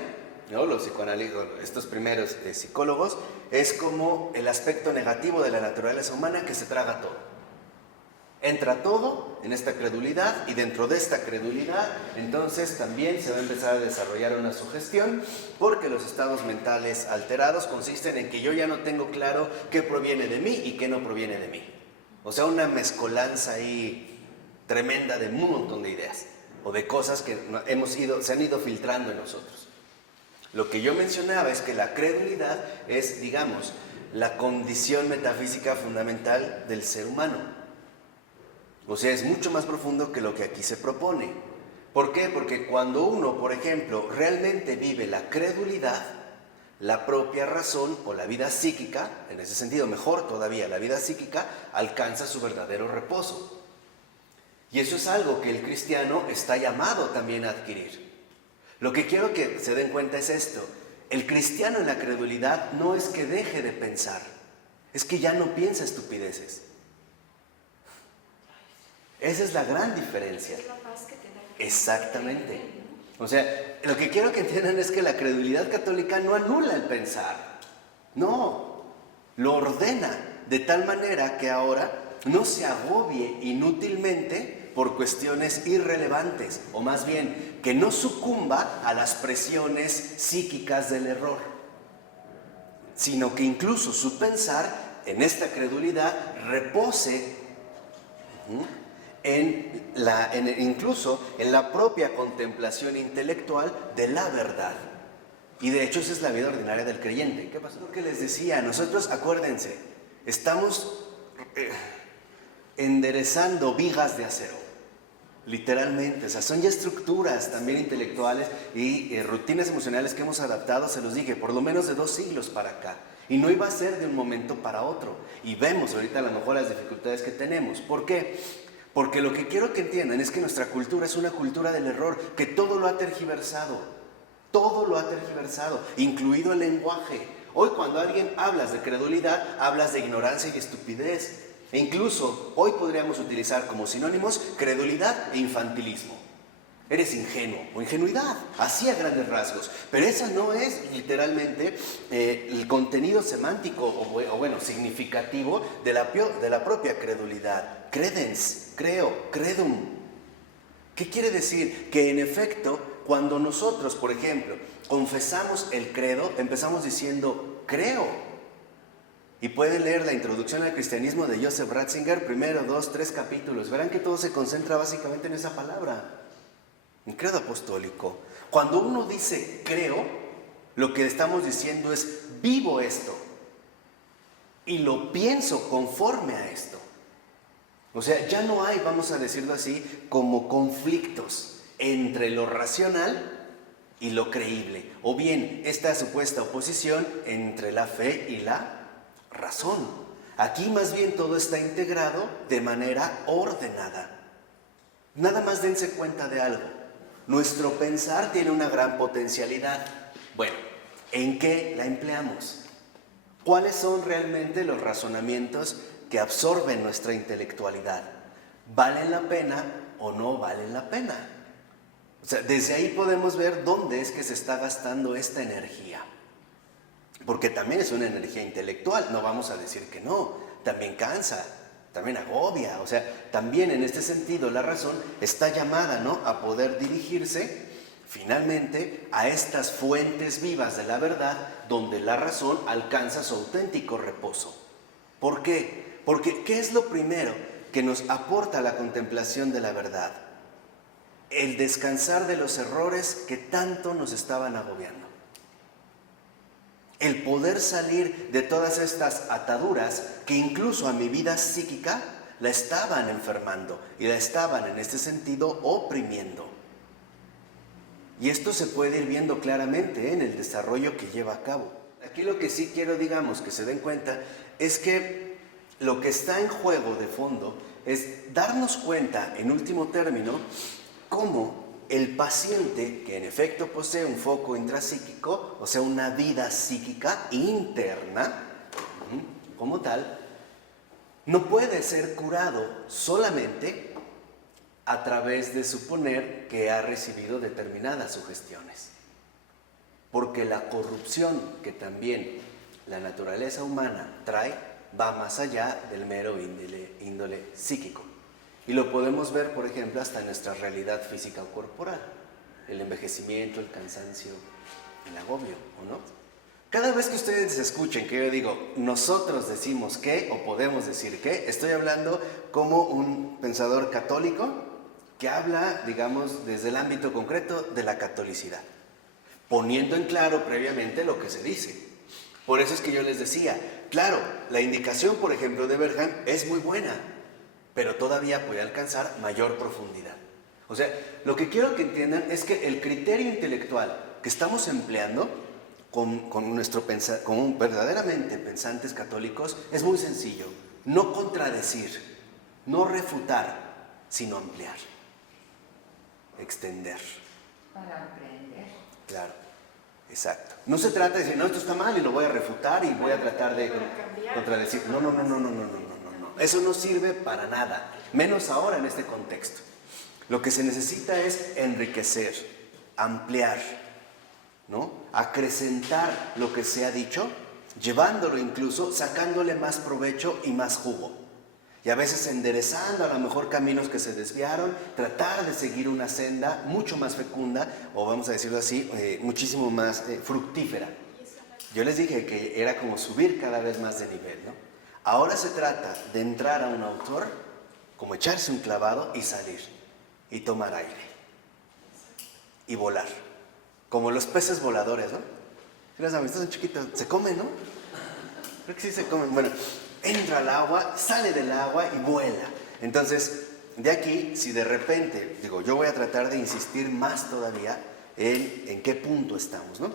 ¿no?, los psicoanalistas, estos primeros psicólogos, es como el aspecto negativo de la naturaleza humana que se traga todo. Entra todo en esta credulidad, y dentro de esta credulidad entonces también se va a empezar a desarrollar una sugestión, porque los estados mentales alterados consisten en que yo ya no tengo claro qué proviene de mí y qué no proviene de mí. O sea, una mezcolanza ahí tremenda de un montón de ideas o de cosas que se han ido filtrando en nosotros. Lo que yo mencionaba es que la credulidad es, digamos, la condición metafísica fundamental del ser humano. O sea, es mucho más profundo que lo que aquí se propone. ¿Por qué? Porque cuando uno, por ejemplo, realmente vive la credulidad, la propia razón o la vida psíquica, en ese sentido, mejor todavía, la vida psíquica alcanza su verdadero reposo. Y eso es algo que el cristiano está llamado también a adquirir. Lo que quiero que se den cuenta es esto: el cristiano en la credulidad no es que deje de pensar, es que ya no piensa estupideces. Esa es la gran diferencia. Es la paz que te da. Exactamente. O sea, lo que quiero que entiendan es que la credulidad católica no anula el pensar. No, lo ordena de tal manera que ahora no se agobie inútilmente por cuestiones irrelevantes, o más bien, que no sucumba a las presiones psíquicas del error, sino que incluso su pensar en esta credulidad repose incluso en la propia contemplación intelectual de la verdad. Y de hecho esa es la vida ordinaria del creyente. ¿Qué pasó? Lo que les decía, nosotros, acuérdense, estamos enderezando vigas de acero, literalmente. O sea, son ya estructuras también intelectuales y rutinas emocionales que hemos adaptado, se los dije, por lo menos de 2 siglos para acá. Y no iba a ser de un momento para otro. Y vemos ahorita a lo mejor las dificultades que tenemos. ¿Por qué? Porque lo que quiero que entiendan es que nuestra cultura es una cultura del error, que todo lo ha tergiversado, incluido el lenguaje. Hoy cuando alguien hablas de credulidad, hablas de ignorancia y estupidez. E incluso hoy podríamos utilizar como sinónimos credulidad e infantilismo. Eres ingenuo o ingenuidad, así a grandes rasgos. Pero esa no es literalmente el contenido semántico o bueno, significativo de la propia credulidad. Credens, creo, credum. ¿Qué quiere decir? Que en efecto, cuando nosotros, por ejemplo, confesamos el credo, empezamos diciendo creo. Y pueden leer la introducción al cristianismo de Joseph Ratzinger, primero, 2, 3 capítulos. Verán que todo se concentra básicamente en esa palabra. Un credo apostólico. Cuando uno dice creo, lo que estamos diciendo es vivo esto y lo pienso conforme a esto. O sea, ya no hay, vamos a decirlo así, como conflictos entre lo racional y lo creíble, o bien esta supuesta oposición entre la fe y la razón. Aquí más bien todo está integrado de manera ordenada. Nada más dense cuenta de algo. Nuestro pensar tiene una gran potencialidad. Bueno, ¿en qué la empleamos? ¿Cuáles son realmente los razonamientos que absorben nuestra intelectualidad? ¿Valen la pena o no valen la pena? O sea, desde ahí podemos ver dónde es que se está gastando esta energía. Porque también es una energía intelectual, no vamos a decir que no, también cansa, también agobia, o sea, también en este sentido la razón está llamada, ¿no?, a poder dirigirse finalmente a estas fuentes vivas de la verdad donde la razón alcanza su auténtico reposo. ¿Por qué? Porque ¿qué es lo primero que nos aporta la contemplación de la verdad? El descansar de los errores que tanto nos estaban agobiando. El poder salir de todas estas ataduras que incluso a mi vida psíquica la estaban enfermando y la estaban en este sentido oprimiendo. Y esto se puede ir viendo claramente en el desarrollo que lleva a cabo. Aquí lo que sí quiero, digamos, que se den cuenta es que lo que está en juego de fondo es darnos cuenta, en último término, cómo el paciente, que en efecto posee un foco intrapsíquico, o sea, una vida psíquica interna, como tal, no puede ser curado solamente a través de suponer que ha recibido determinadas sugestiones. Porque la corrupción que también la naturaleza humana trae va más allá del mero índole psíquico. Y lo podemos ver, por ejemplo, hasta en nuestra realidad física o corporal. El envejecimiento, el cansancio, el agobio, ¿o no? Cada vez que ustedes escuchen que yo digo, nosotros decimos que, o podemos decir que, estoy hablando como un pensador católico que habla, digamos, desde el ámbito concreto de la catolicidad, poniendo en claro previamente lo que se dice. Por eso es que yo les decía, claro, la indicación, por ejemplo, de Berghan es muy buena, pero todavía puede alcanzar mayor profundidad. O sea, lo que quiero que entiendan es que el criterio intelectual que estamos empleando como verdaderamente pensantes católicos es muy sencillo. No contradecir, no refutar, sino ampliar, extender. Para aprender. Claro, exacto. No se trata de decir, no, esto está mal y lo voy a refutar y voy a tratar de contradecir. No. Eso no sirve para nada, menos ahora en este contexto. Lo que se necesita es enriquecer, ampliar, ¿no? Acrecentar lo que se ha dicho, llevándolo incluso, sacándole más provecho y más jugo. Y a veces enderezando a lo mejor caminos que se desviaron, tratar de seguir una senda mucho más fecunda, o vamos a decirlo así, muchísimo más fructífera. Yo les dije que era como subir cada vez más de nivel, ¿no? Ahora se trata de entrar a un autor, como echarse un clavado y salir, y tomar aire, y volar, como los peces voladores, ¿no? Si los han visto, son chiquitos, se comen, ¿no? Creo que sí se comen. Bueno, entra al agua, sale del agua y vuela. Entonces, de aquí, si de repente, digo, yo voy a tratar de insistir más todavía en qué punto estamos, ¿no?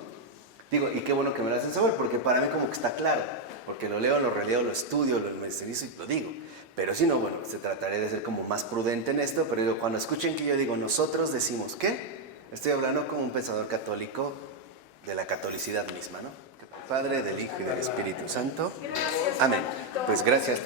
Digo, y qué bueno que me lo hacen saber, porque para mí como que está claro, porque lo leo, lo releo, lo estudio, lo memorizo y lo digo. Pero si no, bueno, se trataré de ser como más prudente en esto, pero digo, cuando escuchen que yo digo, nosotros decimos, ¿qué? Estoy hablando como un pensador católico de la catolicidad misma, ¿no? Padre, del Hijo y del Espíritu Santo. Gracias, Amén. Patito. Pues gracias.